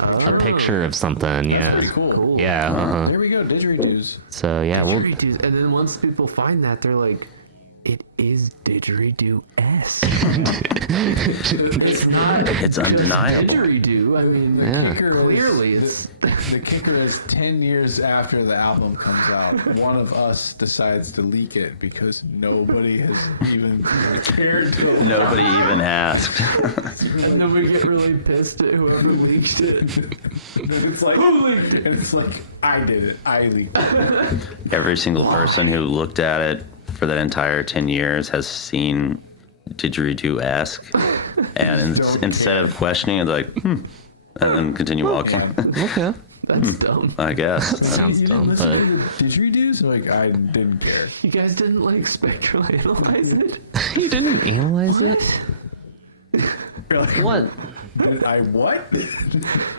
a picture of something. Yeah. Pretty cool. Yeah. There we go. Didgeridoos. So yeah, well, Didgeridoo. And then once people find that, they're like, it is didgeridoo-esque. It's not. It's undeniable. Didgeridoo. I mean, Yeah. clearly it's. The kicker is 10 years after the album comes out, one of us decides to leak it because nobody has even cared to. Nobody even asked. And then we get really pissed at whoever leaked it. It's like, who leaked it? And it's like, I did it. I leaked it. Every single person who looked at it for that entire 10 years has seen didgeridoo-esque. And instead of questioning it, they're like, and then continue walking. okay. That's dumb. I guess. Sounds You didn't dumb, listen but to the didgeridoos? Like, I didn't care. You guys didn't like spectral analyze it? you didn't analyze it. You're like, What? I what?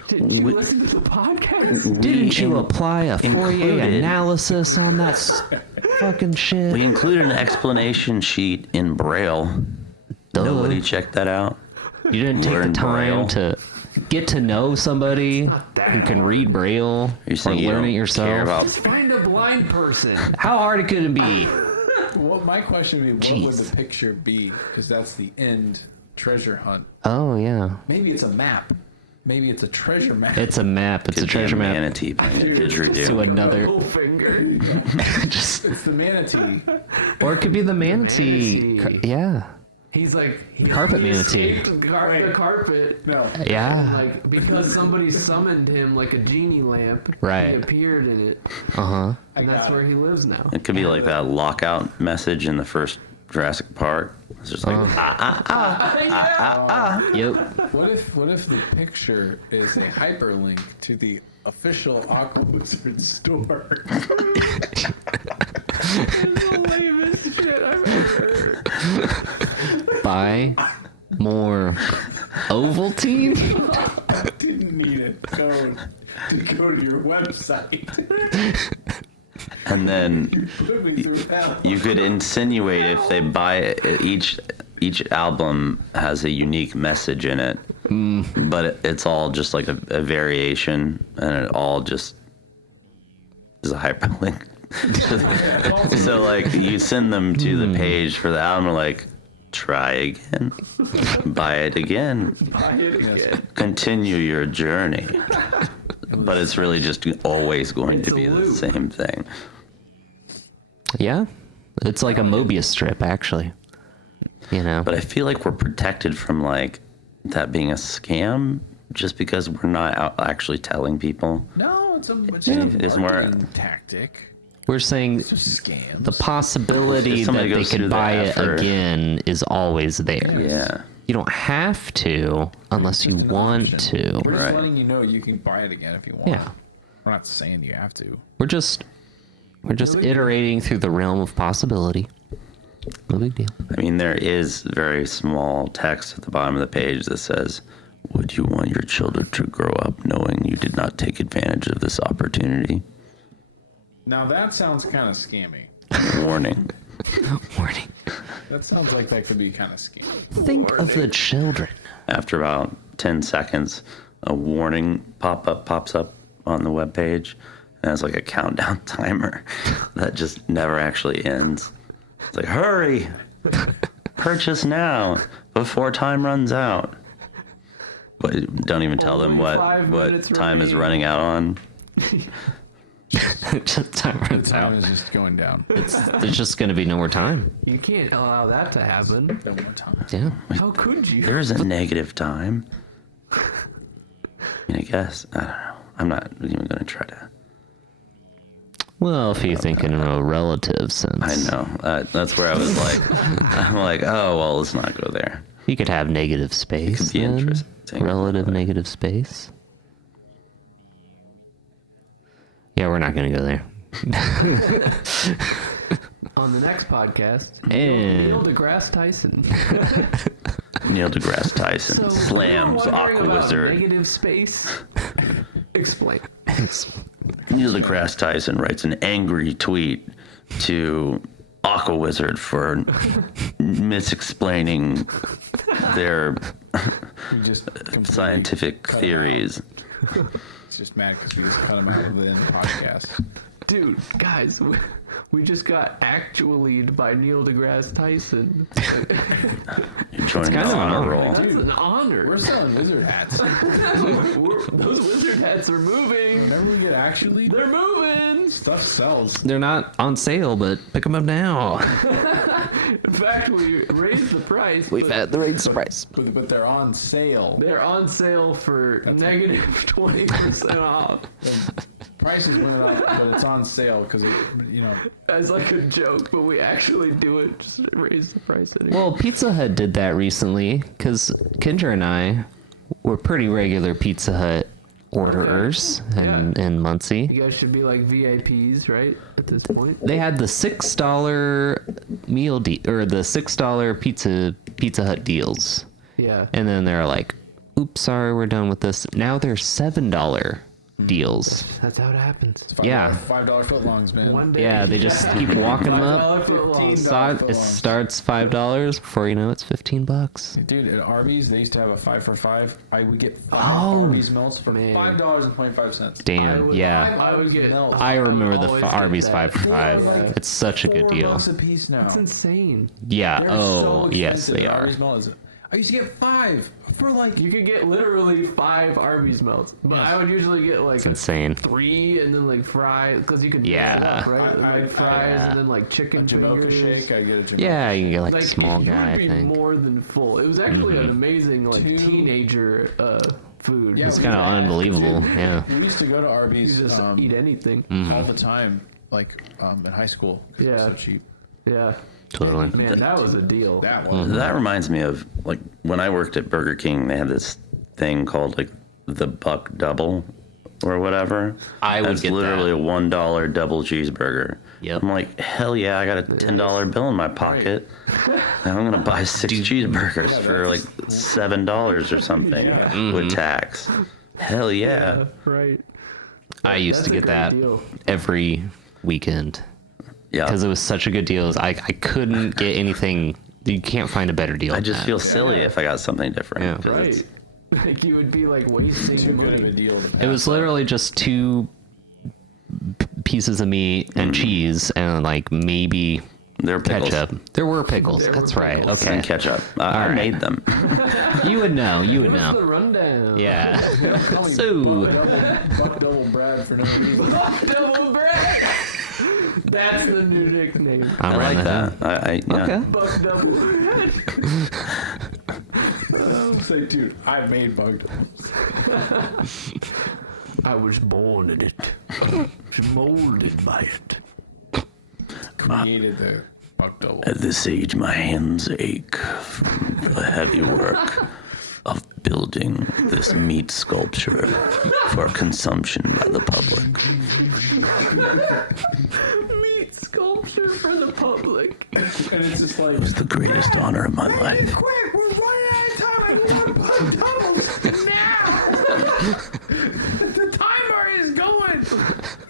Didn't you listen to the podcast? Didn't you apply a Fourier included- analysis on that fucking shit? We included an explanation sheet in Braille. Duh. Nobody checked that out. You didn't take the Learn time Braille. to get to know somebody who can read Braille You're or saying you learn don't it care yourself. about Just find a blind person. How hard could it be? What my question would be, what would Jeez. the picture be? Because that's the end treasure hunt. Oh yeah, Maybe it's a map. Maybe it's a treasure map. it's a map. It's Could a be treasure map manatee playing a to didgeridoo. another. Middle finger. Just, It's the manatee. or it could be the manatee. Manatee. Yeah, He's like Carpet manatee. escaped the carpet. No. yeah. Like because somebody summoned him like a genie lamp. Right. He appeared in it, Uh huh. and that's where he lives now. It could be like that lockout message in the first Jurassic Park. It's just like, Yep. What if the picture is a hyperlink to the official Aquawizard store? It's the lamest shit I've ever heard. Buy more Ovaltine. I didn't need a code to go to your website. and then Put me through hell. you could insinuate if they buy it, each album has a unique message in it, but it's all just like a variation, and it all just is a hyperlink. So like you send them to the page for the album, like try again, buy it again, continue your journey. But it's really just always going to be the same thing. Yeah, it's like a Mobius strip, actually. You know, But I feel like we're protected from like that being a scam just because we're not out actually telling people. No, it's a It's more- marketing tactic. we're saying It's just scams. the possibility If that somebody they goes can through the buy it effort. again is always there. Yeah. You don't have to unless you It's an want option. to. We're Right. just letting you know you can buy it again if you want. Yeah. We're not saying you have to. We're just iterating through the realm of possibility. No big deal. I mean, there is very small text at the bottom of the page that says, "Would you want your children to grow up knowing you did not take advantage of this opportunity?" Now that sounds kind of scammy. Warning. Warning. That sounds like that could be kind of scammy. Think of the children. After about 10 seconds, a warning pop-up pops up on the webpage, and it's like a countdown timer that just never actually ends. It's like, hurry! Purchase now before time runs out. But don't even tell them Only what 5 minutes time is remaining. running out on. Just time runs Time out. is just going down. There's just going to be no more time. You can't allow that to happen. No more time. Yeah. How could you? There's a negative time. I mean, I guess. I don't know. I'm not even going to try to. Well, if you think in a relative sense. I know. That's where I was like, I'm like, oh, well, let's not go there. You could have negative space. could be then. interesting. Relative negative space. Yeah, we're not going to go there. On the next podcast, And- Neil deGrasse Tyson. Neil deGrasse Tyson So, slams you're wondering about Aquawizard. negative space. Explain. Neil deGrasse Tyson writes an angry tweet to Aquawizard for misexplaining their We just completely scientific cut him theories. out. It's just mad because we just cut him out of the podcast. Dude, guys, we just got actually'd by Neil deGrasse Tyson. You're joining kind the of an honor honor. roll. That's an honor. We're selling wizard hats. Those wizard hats are moving. Whenever we get actually, They're moving. stuff sells. They're not on sale, but pick them up now. In fact, we raised the price. We've but had the rates price. But they're on sale. They're on sale for negative 20% off. Prices went up, but it's on sale because, As like a joke, but we actually do it just to raise the price anyway. Well, Pizza Hut did that recently because Kendra and I were pretty regular Pizza Hut orderers in Muncie. You guys should be like VIPs, right? At this point. They had the $6 meal or the $6 Pizza Hut deals, Yeah. and then they're like, "Oops, sorry, we're done with this." Now they're $7 deals. That's how it happens. Yeah. $5 footlongs, man. One day. Yeah, they just keep walking them up. $15 It starts $5. Before you know, it's $15. Dude, at Arby's, they used to have a 5 for $5. I would get 5 Oh, Arby's meals for man. $5.25. Damn, yeah. I would get. I remember the always Arby's get 5 that. for 5. Yeah. It's such a good deal. $4 a piece now. That's insane. Yeah. They're Oh, so yes, expensive. they The are. Arby's meal is- I used to get 5 for like. You could get literally 5 Arby's melts, but I would usually get like It's insane. 3 and then like fries because you could Yeah. mix it up, right? I- Like fries yeah. and then like chicken Jamocha fingers. shake. I get a Jamocha. Yeah, you can get like, Like a small you guy, I would be think. more than full. It was actually an amazing like teenager food. Yeah, It's kind of unbelievable. Yeah. We used to go to You Arby's just eat anything. all the time, like in high school. 'Cause it was Yeah. so cheap. Yeah, Totally. man, that was a deal. That one. That reminds me of like when I worked at Burger King, they had this thing called like the Buck Double or whatever. I would That's get literally that. a $1 double cheeseburger. Yep. I'm like, hell yeah, I got a $10 bill in my pocket. And I'm gonna buy 6 cheeseburgers for like $7 or something with tax. Hell yeah. Right. I used to That's a get great that deal. every weekend Yeah. because it was such a good deal. I couldn't get anything. You can't find a better deal. I than just that. feel silly if I got something different. Yeah. 'cause Right. it's- Like you would be like wasting Too good of a money. deal. To It was literally just 2 pieces of meat and cheese and like maybe They're pickles. ketchup. There were pickles. There That's were right. pickles. Okay. And ketchup. I right. made them. You would know. You would What's the know. rundown? Yeah. So Buck double Brad for no reason. Double bread. That's the new nickname. I like that. Yeah. Okay. Bug double head. Say, dude, I made bug doubles. I was born in it. Was molded by it. Created the bug double. At this age, my hands ache from the heavy work of building this meat sculpture for consumption by the public. Meat sculpture for the public. And it's just like, It was the greatest honor of my life. quick, we're running out of time. I want bug doubles now. The timer is going.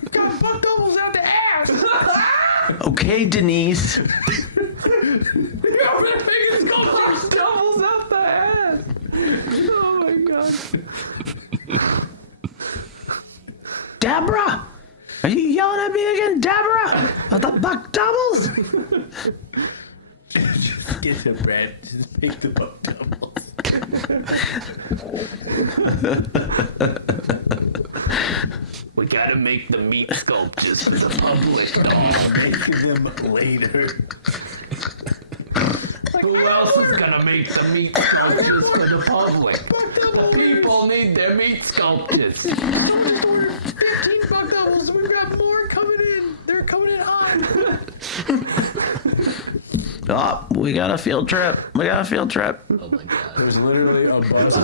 We got bug doubles out the ass. Okay, Denise. Doubles out the ass. Oh my god. Deborah! Are you yelling at me again, Deborah? About the buck doubles? Just get the bread. Just make the bug doubles. We gotta make the meat sculptures for the public. Making them later. Who else is gonna make the meat sculptures for the public? The people need their meat sculptures. 15 bug doubles. We've got more coming in. They're coming in hot. Oh, we got a field trip. Oh my god. There's literally a bus.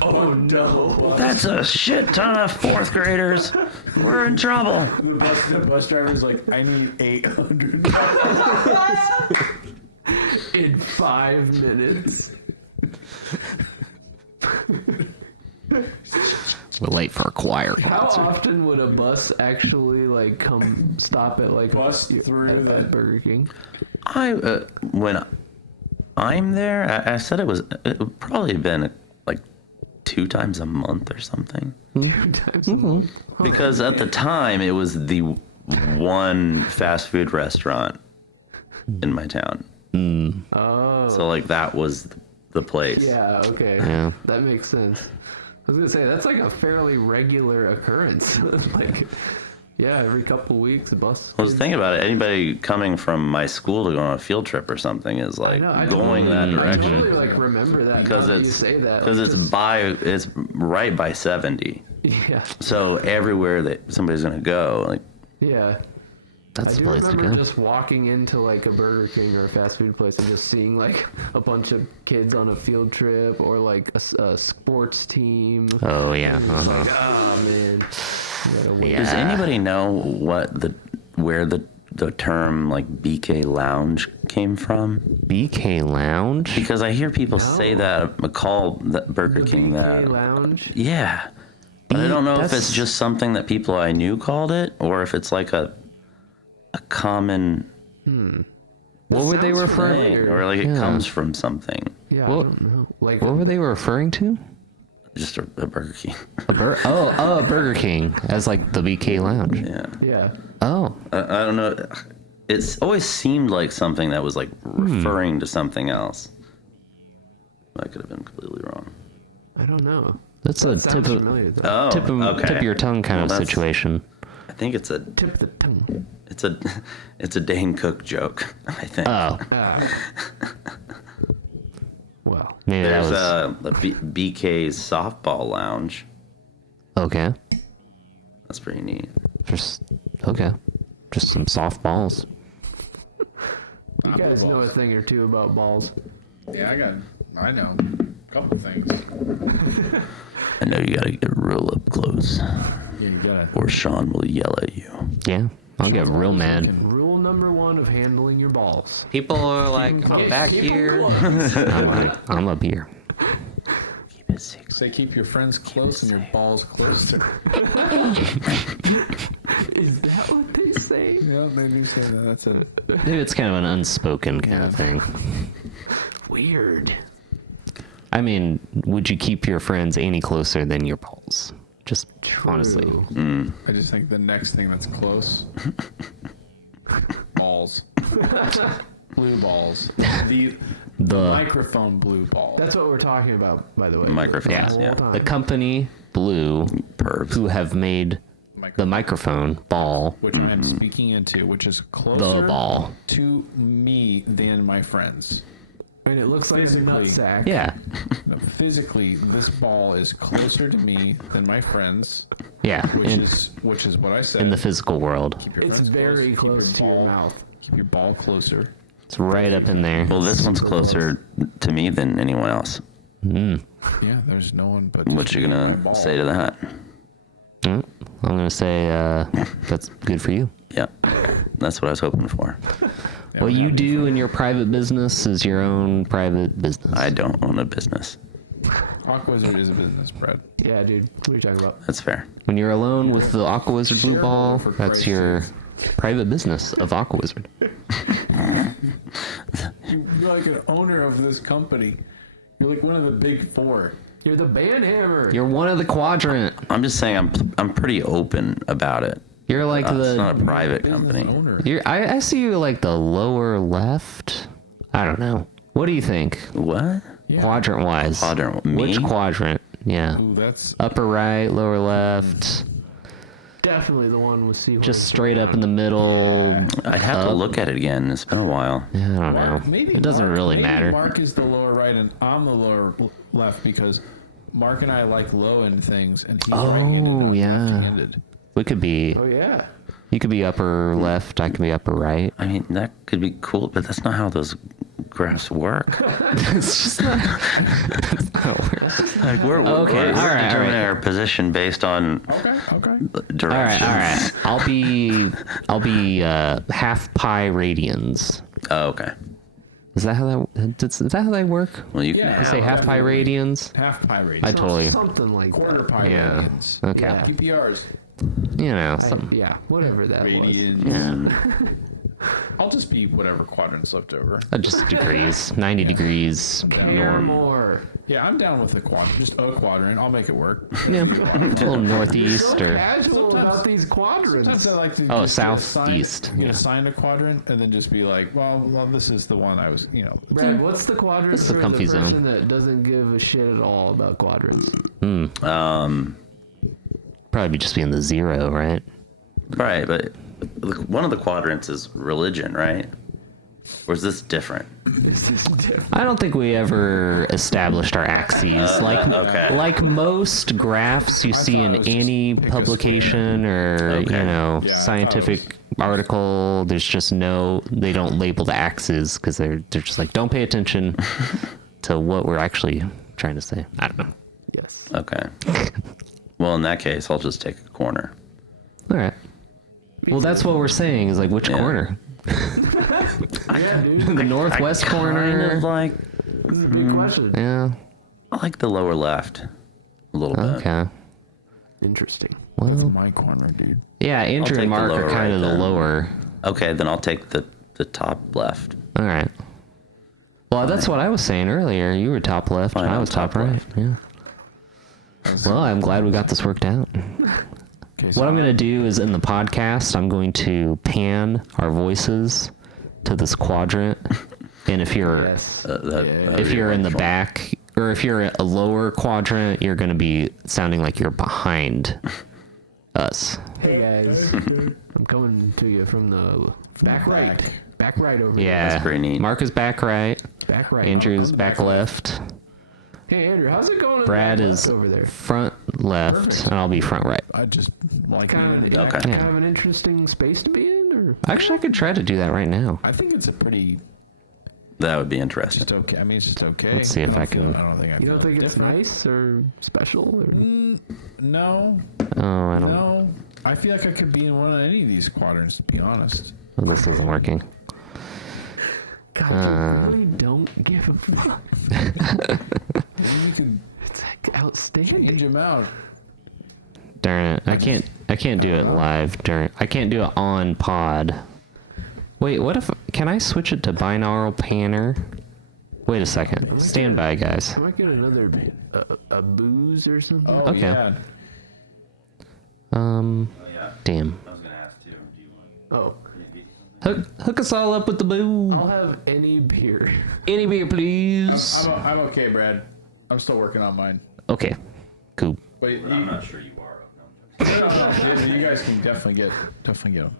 Oh no. That's a shit ton of fourth graders. We're in trouble. The bus driver's like, I need 800. In 5 minutes. We're late for a choir How concert. often would a bus actually like come stop at like Bus through at the- Burger King? When I'm there, I said it would probably been like 2 times a month or something. 2 times. Because at the time, it was the one fast food restaurant in my town. Oh. So like that was the place. Yeah, okay. Yeah. That makes sense. I was gonna say that's like a fairly regular occurrence. Like, yeah, every couple weeks a bus. I was thinking about it. Anybody coming from my school to go on a field trip or something is like I going that I direction totally like remember that because now that you it's say that. it's right by 70. Yeah, So everywhere that somebody's gonna go, like yeah. That's I the do place to remember go. just walking into like a Burger King or a fast food place and just seeing like a bunch of kids on a field trip or like a sports team. Oh yeah. Uh-huh. Oh man. You gotta wait. Yeah. does anybody know where the term like BK Lounge came from? BK Lounge. Because I hear people say that, call that Burger King BK that. Lounge. Yeah. But I don't know if That's- it's just something that people I knew called it, or if it's like a common What were they Sounds referring? thing, or like it Yeah. comes from something. Yeah, What- I don't know. Like, What were they referring to? Just a Burger King. A Burger King as like the BK Lounge. Yeah. yeah. Oh, I don't know. It's always seemed like something that was like referring to something else. I could have been completely wrong. I don't know. that's a Sounds tip of familiar though. Oh, tip of your tongue kind of Well, that's- situation. I think it's a Tip of the tongue. it's a Dane Cook joke. I think. Oh, Well, maybe There's that was BK's softball lounge. okay. That's pretty neat. Just okay. Just some softballs. you guys know a thing or two about balls. Yeah, I know a couple things. I know you gotta get real up close, Yeah, you gotta. or Sean will yell at you. Yeah, I'll get real mad. Rule number 1 of handling your balls. People are like, I'm back here. I'm like, I'm up here. Keep it secret. Say keep your friends close and your balls closer. Is that what they say? Yeah, they do say that. That's a. Maybe it's kind of an unspoken kind of thing. Weird. I mean, would you keep your friends any closer than your balls? Just honestly. True. I just think the next thing that's close. Balls. Blue balls. The microphone blue ball. That's what we're talking about, by the way. Microphones, The whole yeah. time. The company Blue, Pervs. who have made the microphone ball, which I'm speaking into, which is closer the ball. to me than my friends. And it looks like a Physically. nutsack. Yeah, No, physically, this ball is closer to me than my friends, yeah. which is what I said. In the physical world, Keep your It's friends very keep close to your ball- mouth. Keep your ball closer. it's right up in there. Well, this one's closer to me than anyone else. Yeah, there's no one but. What you gonna ball. say to that? I'm gonna say that's good for you. Yeah, that's what I was hoping for. Yeah, What we you have- do in your private business is your own private business. I don't own a business. Aquawizard is a business, Brad. Yeah, dude. What are you talking about? That's fair. When you're alone with the Aquawizard blue ball, For that's Christ's your private business of Aquawizard. You're like an owner of this company. You're like one of the big four. You're the band hammer. You're one of the quadrant. I'm just saying I'm pretty open about it. You're like It's not the. a private Business company. owner. I see you like the lower left. I don't know. What do you think? What? Yeah. Quadrant wise. Quadrant, Which me? quadrant? Yeah. Ooh, that's Upper right, lower left. Definitely the one with sequence. Just straight up in the middle. I'd have to Up. look at it again. It's been a while. Yeah, I don't know. maybe It doesn't Mark- really maybe matter. Mark is the lower right and I'm the lower left because Mark and I like low end things and he's Oh, yeah. ended. We could be. Oh yeah. You could be upper left. I could be upper right. I mean, that could be cool, but that's not how those graphs work. It's just not. That's not how it works. Like we're Okay, all right, determining all right. our position based on Okay. directions. All right. I'll be half pi radians. Oh, okay. Is that how they work? Well, you can Yeah. You have say half pi radians? Half pi rate. I totally. Something like Quarter that. pi Yeah. radians. Okay. Yeah. QPRs. You know, something. Yeah, whatever that was. Radians. Yeah. I'll just be whatever quadrants left over. Just degrees. 90 degrees. Care more. Yeah, I'm down with the quadrant. Just a quadrant. I'll make it work. Yeah. A little northeast or. Casual about these quadrants. Sometimes I like to Oh, just get southeast, Get yeah. assigned a quadrant and then just be like, well, this is the one I was, Brad, what's the quadrant This is a for comfy the person zone. that doesn't give a shit at all about quadrants? Probably just being the zero, right? Right, but one of the quadrants is religion, right? Or is this different? This is different. I don't think we ever established our axes. okay. Like most graphs you see thought in it was just any pick a publication or Okay. Yeah, I thought it scientific article. There's just they don't label the axes because they're just like, don't pay attention to what we're actually trying to say. I don't know. Yes. Okay. Well, in that case, I'll just take a corner. All right. Well, that's what we're saying is like which Yeah. corner? Yeah, dude. The northwest Kind corner. of like, This is a big question. Yeah. I like the lower left a little bit. Okay. Interesting. Well, my corner, dude. yeah. Andrew take and the Mark are lower kind of right the then. lower. Okay, then I'll take the top left. All right. Well, that's what I was saying earlier. You were top left, Fine, and I I'm was top top right. left. Yeah. Well, I'm glad we got this worked out. Okay, so What I'm going to do is in the podcast, I'm going to pan our voices to this quadrant. And if you're Yes. if you're in the back or if you're a lower quadrant, you're going to be sounding like you're behind us. Hey guys, I'm coming to you from the back right. Back right over Yeah. That's pretty neat. Mark is back right. here. Back right. Andrew's back left. Hey Andrew, how's it going? in Brad the is back over there. front left, and I'll be front right. I just like Kind of, it. Okay. kind of an interesting space to be in, or Actually, I could try to do that right now. I think it's a pretty That would be interesting. just okay. I mean, it's just okay. Let's see if I don't feel- can- I don't think I you don't feel think it's different. nice or special? Or... No, Oh, I don't. no. I feel like I could be in one of any of these quadrants. To be honest. Oh, this isn't working. God, you really don't give a fuck. Maybe we could It's like change outstanding. them out. Darn it! I can't do it live. I can't do it on pod. Wait, what if? Can I switch it to binaural panner? Wait a second. Stand by, guys. I might get another a booze or something. Oh Okay. yeah. Damn. I was going to ask too. Do you want Oh, Hook us all up with the boo. I'll have any beer. Any beer, please. I'm okay, Brad. I'm still working on mine. Okay. Cool. Wait, I'm not sure you are. Yeah, you guys can definitely get them.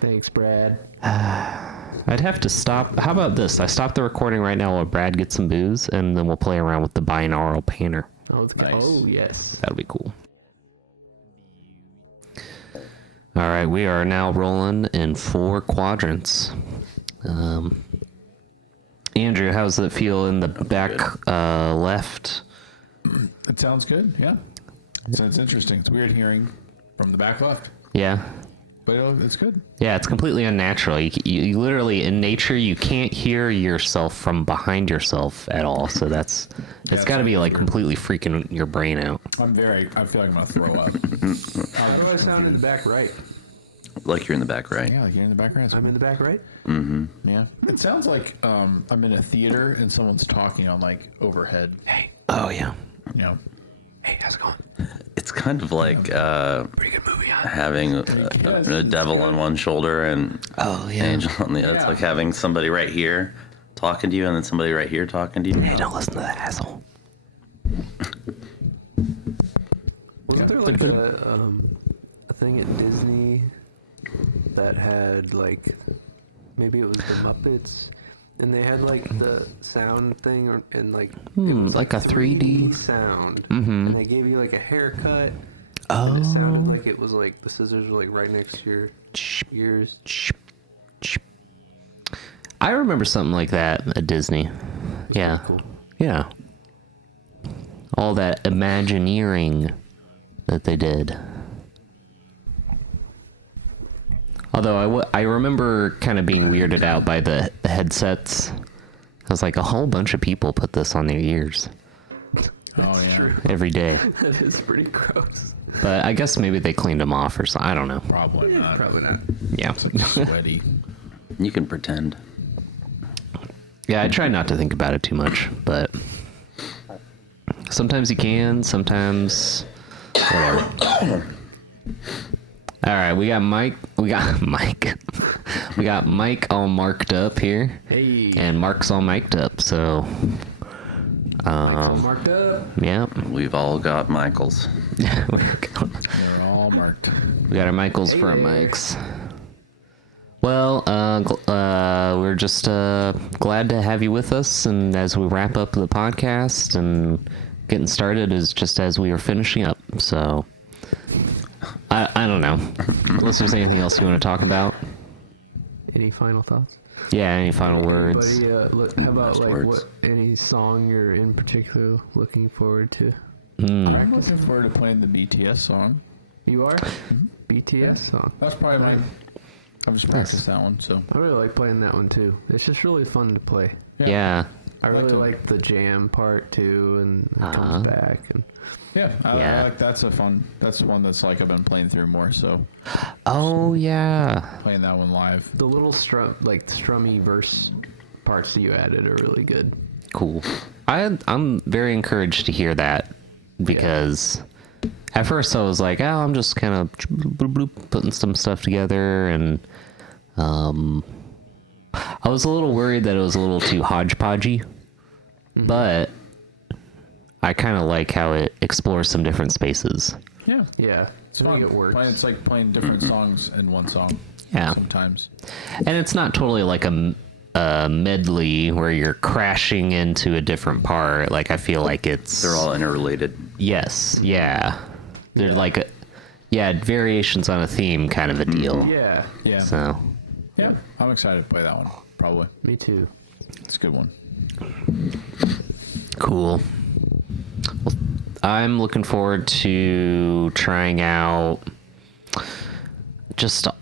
Thanks, Brad. I'd have to stop. How about this? I stop the recording right now while Brad gets some booze, and then we'll play around with the binaural panner. Oh, let's go. Nice. Oh, yes. That'll be cool. All right, we are now rolling in 4 quadrants. Andrew, how's it feel in the back left? It sounds good. Yeah. So it's interesting. It's weird hearing from the back left, Yeah. but it's good. Yeah, it's completely unnatural. You literally, in nature, you can't hear yourself from behind yourself at all. So it's got to be like completely freaking your brain out. I feel like I'm gonna throw up. How do I sound in the back right? Like you're in the back, right? Yeah, like you're in the background. I'm in the back right? Yeah. It sounds like I'm in a theater and someone's talking on like overhead. Hey. Oh yeah. You know. Hey, how's it going? It's kind of like Pretty good movie. Huh? having a devil on one shoulder and Oh yeah. angel on the other. It's like having somebody right here talking to you and then somebody right here talking to you. Hey, don't listen to that asshole. Wasn't there like a thing at Disney that had like, maybe it was the Muppets, and they had like the sound thing and like it was like a 3D sound, Mhm. and they gave you like a haircut, and Oh. it sounded like it was like the scissors were like right next to your ears. I remember something like that at Disney. Yeah. Cool. Yeah. All that Imagineering that they did. Although I remember kind of being weirded out by the headsets. I was like, a whole bunch of people put this on their ears Oh yeah. every day. That is pretty gross. But I guess maybe they cleaned them off or something. I don't know. Probably not. Probably not. Yeah. Sweaty. You can pretend. Yeah, I try not to think about it too much, but sometimes you can, sometimes whatever. All right, we got Mike. We got Mike all marked up here, Hey. and Mark's all mic'd up. So, Marked up. yeah, We've all got Michaels. They're all marked. we got our Michaels for our mics. Well, we're just glad to have you with us, and as we wrap up the podcast and getting started is just as we are finishing up. So, I don't know. Unless there's anything else you want to talk about. Any final thoughts? Yeah, any final words? But how about Last like words. any song you're in particular looking forward to? I'm looking forward to playing the BTS song. You are? BTS song. That's probably my. I've just practiced that one, so. I really like playing that one too. It's just really fun to play. Yeah. I really to- like the jam part too, and it comes back. And Yeah, Yeah. I like that's one that's like I've been playing through more, so Oh, yeah. playing that one live. the little strummy verse parts that you added are really good. Cool. I'm very encouraged to hear that because at first I was like, oh, I'm just kind of putting some stuff together, and I was a little worried that it was a little too hodgepodgey, but I kind of like how it explores some different spaces. Yeah, Yeah, it's I fun. think it works. It's like playing different songs in one song Yeah. sometimes. And it's not totally like a medley where you're crashing into a different part. Like, I feel like it's... They're all interrelated. Yes, yeah. They're like, variations on a theme kind of a deal. Yeah, Yeah, So, yeah, I'm excited to play that one. Probably, me too. it's a good one. cool. Well, I'm looking forward to trying out just a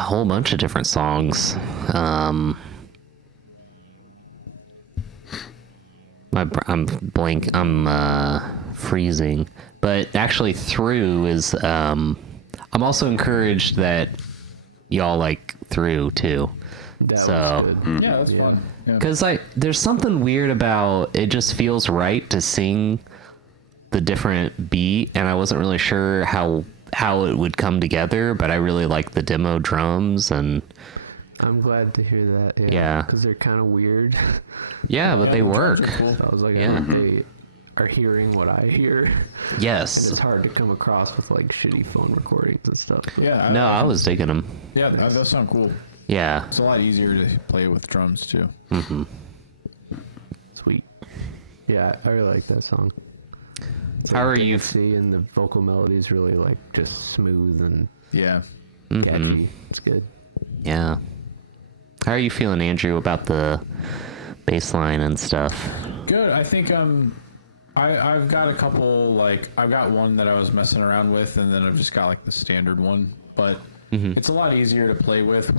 whole bunch of different songs. I'm freezing. But actually, Through is. I'm also encouraged that y'all like Through too. That So- was good. Yeah, that's fun. Yeah. Because there's something weird about it. Just feels right to sing the different beat, and I wasn't really sure how it would come together. But I really like the demo drums, and I'm glad to hear that. Yeah. because they're kind of weird. yeah, but they work. So I was like, Yeah. hey, are hearing what I hear. And Yes. it's hard to come across with like shitty phone recordings and stuff. But Yeah. No, I was digging them. Yeah, that sounds cool. Yeah. It's a lot easier to play with drums too. Sweet. Yeah, I really like that song. How are you? See, and the vocal melody is really like just smooth and Yeah. catchy. It's good. Yeah. How are you feeling, Andrew, about the bass line and stuff? Good. I think I've got a couple, like I've got one that I was messing around with, and then I've just got like the standard one. But it's a lot easier to play with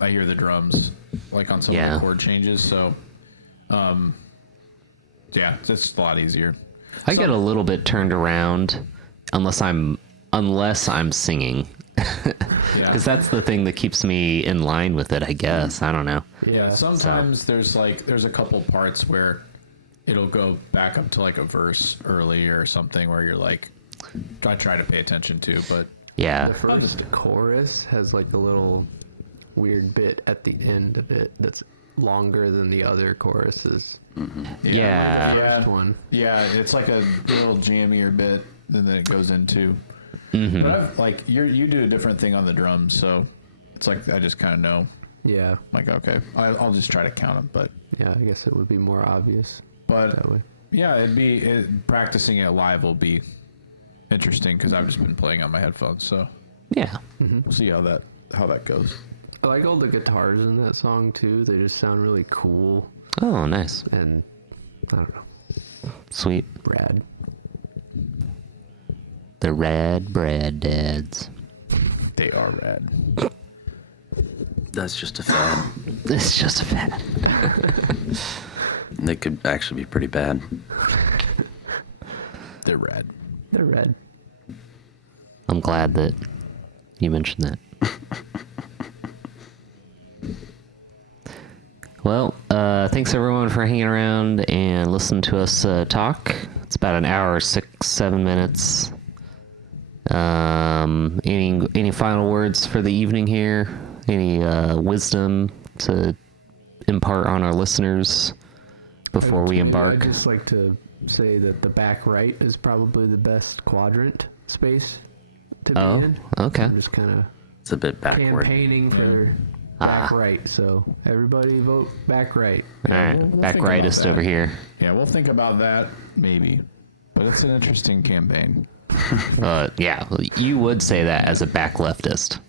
I hear the drums like on some of the chord changes. So yeah, it's just a lot easier. I get a little bit turned around unless I'm singing. Yeah. Because that's the thing that keeps me in line with it, I guess. I don't know. Yeah, sometimes there's a couple parts where it'll go back up to like a verse early or something where you're like, I try to pay attention to, but Yeah. The first chorus has like a little weird bit at the end of it that's longer than the other choruses. Yeah. yeah, One. yeah, it's like a little jammier bit, and then it goes into. Mm-hmm. But I've, like you do a different thing on the drums, so it's like I just kind of know. Yeah. Like okay, I'll just try to count them, but Yeah, I guess it would be more obvious that way. yeah, practicing it live will be interesting because I've just been playing on my headphones, so Yeah. we'll see how that goes. I like all the guitars in that song too. They just sound really cool Oh, nice. and I don't know, Sweet. rad. The Rad Brad Dads. They are rad. That's just a fad. It's just a fad. They could actually be pretty bad. They're rad. They're red. I'm glad that you mentioned that. Well, thanks everyone for hanging around and listening to us talk. It's about an hour, 6-7 minutes. Any final words for the evening here? Any wisdom to impart on our listeners before we embark? I'd just like to say that the back right is probably the best quadrant space to be Oh, in. okay. I'm just kind of It's a bit backward. campaigning for back right, so everybody vote back right. All right, we'll back think about rightist that. over here. Yeah, we'll think about that maybe, but it's an interesting campaign. Yeah, you would say that as a back leftist.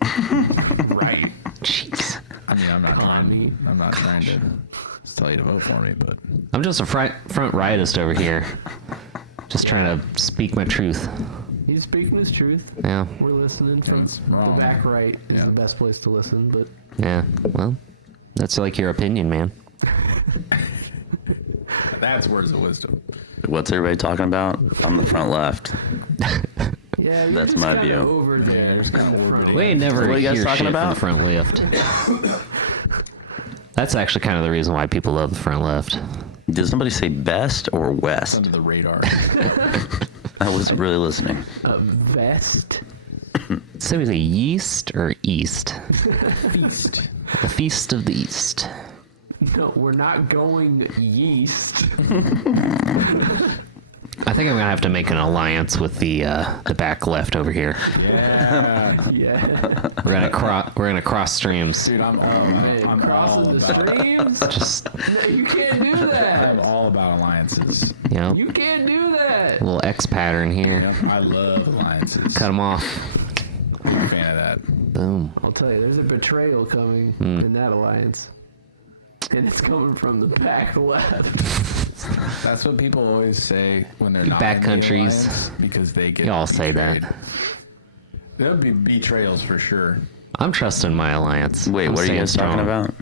Right. Jeez. I mean, I'm not trying to tell you to vote for me, but I'm just a front rightist over here. Just trying to speak my truth. He's speaking his truth. Yeah. We're listening from It's the wrong. back right is Yeah. the best place to listen, but Yeah. Well, that's like your opinion, man. that's words of wisdom. What's everybody talking about? I'm the front left. yeah, you That's just my gotta view. Over the there's kinda front orbiting. We ain't never What are you guys hear talking shit from about? the front left. That's actually kind of the reason why people love the front left. Did somebody say best or It's west? under the radar. I was really listening. A vest. So is it yeast or east? Feast. The feast of the east. No, we're not going yeast. I think I'm gonna have to make an alliance with the back left over here. Yeah. Yeah. We're gonna cross streams. Dude, I'm all Hey, about crossing the streams? Just No, you can't do I'm that. all about alliances. You can't do that. little X pattern here. Yep, I love alliances. Cut them off. I'm a fan of that. Boom. I'll tell you, there's a betrayal coming Hmm. in that alliance. And it's coming from the back left. That's what people always say when they're You not back in the countries. alliance, because they get Y'all say betrayed. that. There'll be betrayals for sure. I'm trusting my alliance. Wait, I'm what are you staying guys talking strong. about?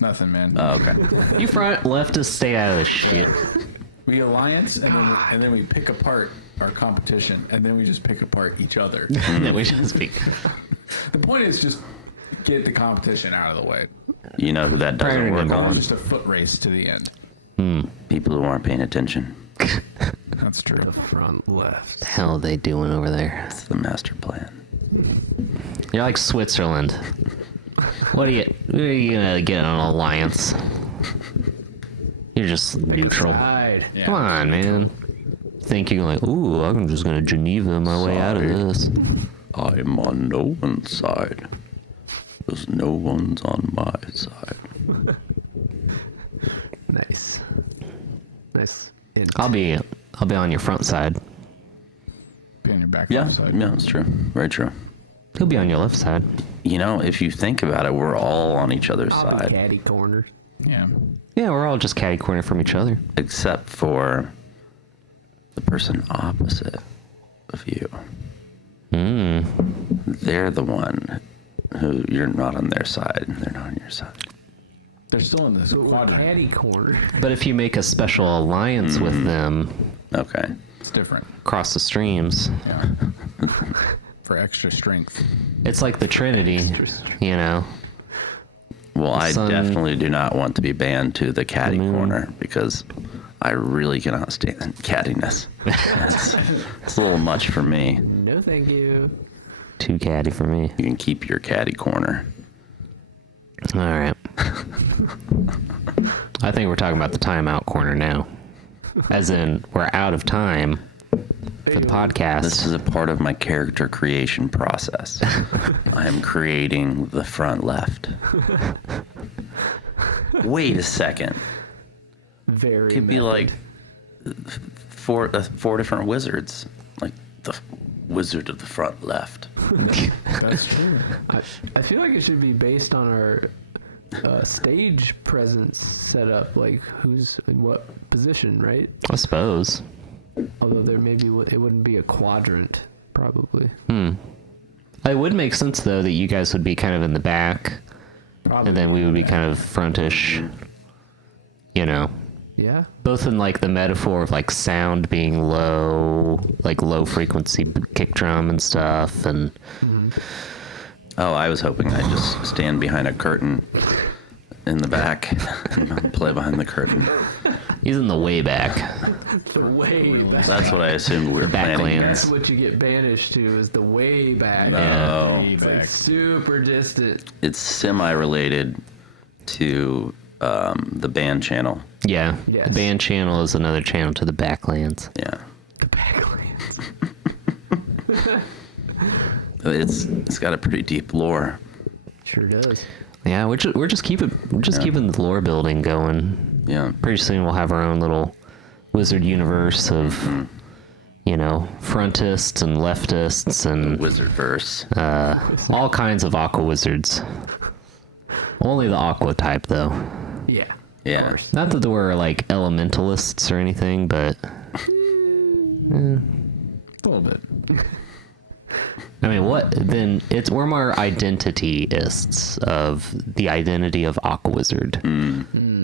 Nothing, man. Oh, okay. You front leftists, stay out of this shit. We alliance and then we pick apart our competition and then we just pick apart each other. That we should speak. The point is just get the competition out of the way. You know who that doesn't Priority work number on? Just a foot race to the end. People who aren't paying attention. That's true. Front left. The hell are they doing over there? It's the master plan. You're like Switzerland. What are you gonna get an alliance? You're just neutral. Side. Yeah. Come on, man. thinking like, ooh, I'm just gonna Geneva my way out of this. I'm on no one's side. Because no one's on my side. Nice. I'll be on your front side. Be on your back Yeah, side. yeah, it's true. Very true. He'll be on your left side. You know, if you think about it, we're all on each other's side. Caddy corner. Yeah. Yeah, we're all just catty corner from each other. Except for the person opposite of you. They're the one who you're not on their side, and they're not on your side. They're still in this quadrant. Caddy corner. But if you make a special alliance with them Okay. It's different. across the streams, Yeah. For extra strength. it's like the Trinity, you know? Well, I Sun- definitely do not want to be banned to the caddy corner because I really cannot stand cattiness. It's a little much for me. No, thank you. Too catty for me. You can keep your caddy corner. All right. I think we're talking about the timeout corner now. As in, we're out of time for the podcast. This is a part of my character creation process. I am creating the front left. Wait a second. Very. Could be like four different wizards, like the wizard of the front left. That's true. I feel like it should be based on our stage presence setup, like who's in what position, right? I suppose. Although there maybe it wouldn't be a quadrant, probably. It would make sense, though, that you guys would be kind of in the back, Probably. and then we would be kind of frontish, you know? Yeah. Both in, like, the metaphor of, like, sound being low, like, low-frequency kick drum and stuff, and... Oh, I was hoping I'd just stand behind a curtain in the back and play behind the curtain. He's in the way back. The way back. That's what I assumed we were planning here. Backlands. That's what you get banished to, is the way back. Oh, It's like super distant. it's semi-related to the band channel. Yeah. Yes. The band channel is another channel to the backlands. Yeah, The backlands. it's got a pretty deep lore. Sure does. Yeah, we're just keeping the lore building going. Yeah, Pretty soon we'll have our own little wizard universe of, you know, frontists and leftists and Wizardverse. all kinds of aqua wizards. Only the aqua type, though. Yeah. Yeah. Of course. Not that we're like elementalists or anything, but A little bit. I mean, what then? We're more identityists of the identity of Aquawizard.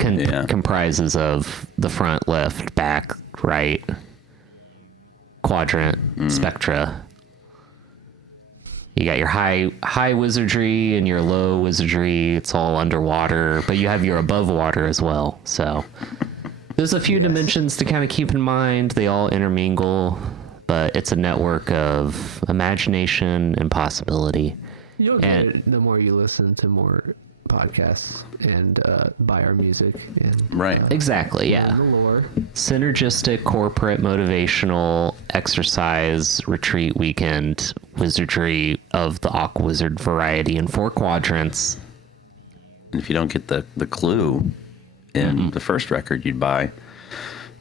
Yeah. Comprises of the front, left, back, right, quadrant, spectra. You got your high wizardry and your low wizardry. It's all underwater, but you have your above water as well. So there's a few dimensions to kind of keep in mind. They all intermingle, but it's a network of imagination and possibility. You'll get And- it the more you listen to more podcasts and buy our music and Right. Exactly, yeah. the lore. Synergistic, corporate, motivational, exercise, retreat weekend, wizardry of the Aquawizard variety in 4 quadrants. And if you don't get the clue in the first record you'd buy,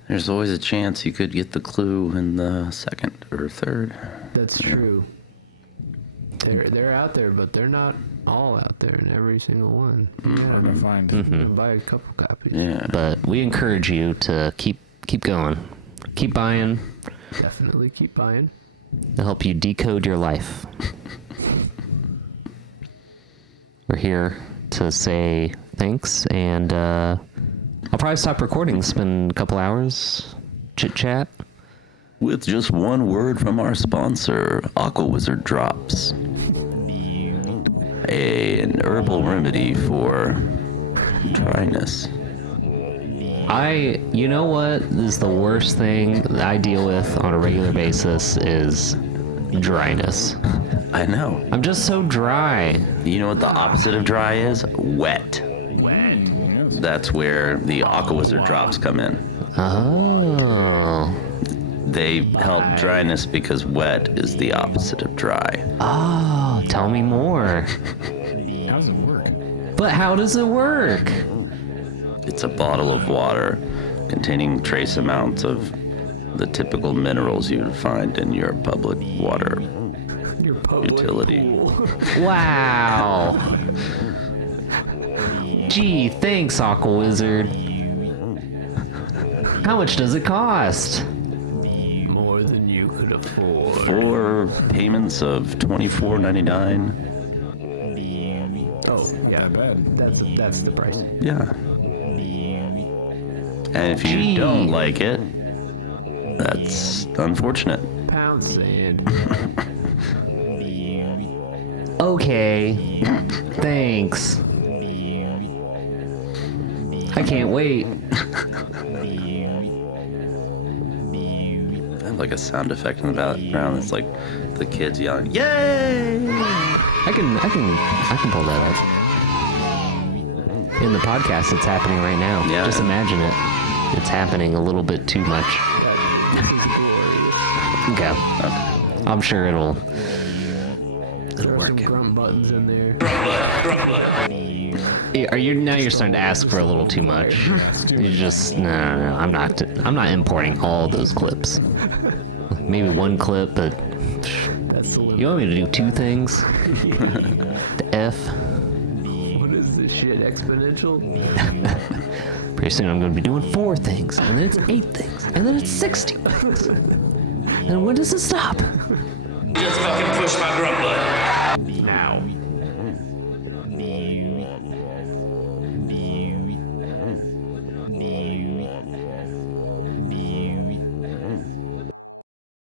there's always a chance you could get the clue in the second or third. That's true. They're out there, but they're not all out there in every single one. Hard to find. Buy a couple copies. Yeah. But we encourage you to keep going. Keep buying. Definitely keep buying. It'll help you decode your life. We're here to say thanks, and I'll probably stop recording. It's been a couple hours. Chit chat. With just one word from our sponsor, Aquawizard Drops. An herbal remedy for dryness. You know what is the worst thing that I deal with on a regular basis is dryness. I know. I'm just so dry. You know what the opposite of dry is? Wet. That's where the Aquawizard Drops come in. Oh. They help dryness because wet is the opposite of dry. Oh, tell me more. How does it work? But how does it work? It's a bottle of water containing trace amounts of the typical minerals you would find in your public water Your public utility. pool. Wow. Gee, thanks, Aquawizard. How much does it cost? More than you could afford. 4 payments of $24.99. Oh, yeah. Not bad. That's the price. Yeah. And if you Gee. don't like it, that's unfortunate. Pound sand. Okay. Thanks. I can't wait. I have like a sound effect in the background. It's like the kids yelling, "Yay!" I can pull that up. In the podcast, it's happening right now. Yeah. Just imagine it. It's happening a little bit too much. Okay. I'm sure it'll Throw some grunt buttons in there. Are you now? You're starting to ask for a little too much. You just no. I'm not importing all those clips. Maybe one clip, but That's the you want me to do 2 things? The F. What is this shit? Exponential? Pretty soon I'm going to be doing 4 things, and then it's 8 things, and then it's 60 things. And when does it stop? Just fucking push my grunt button. Now.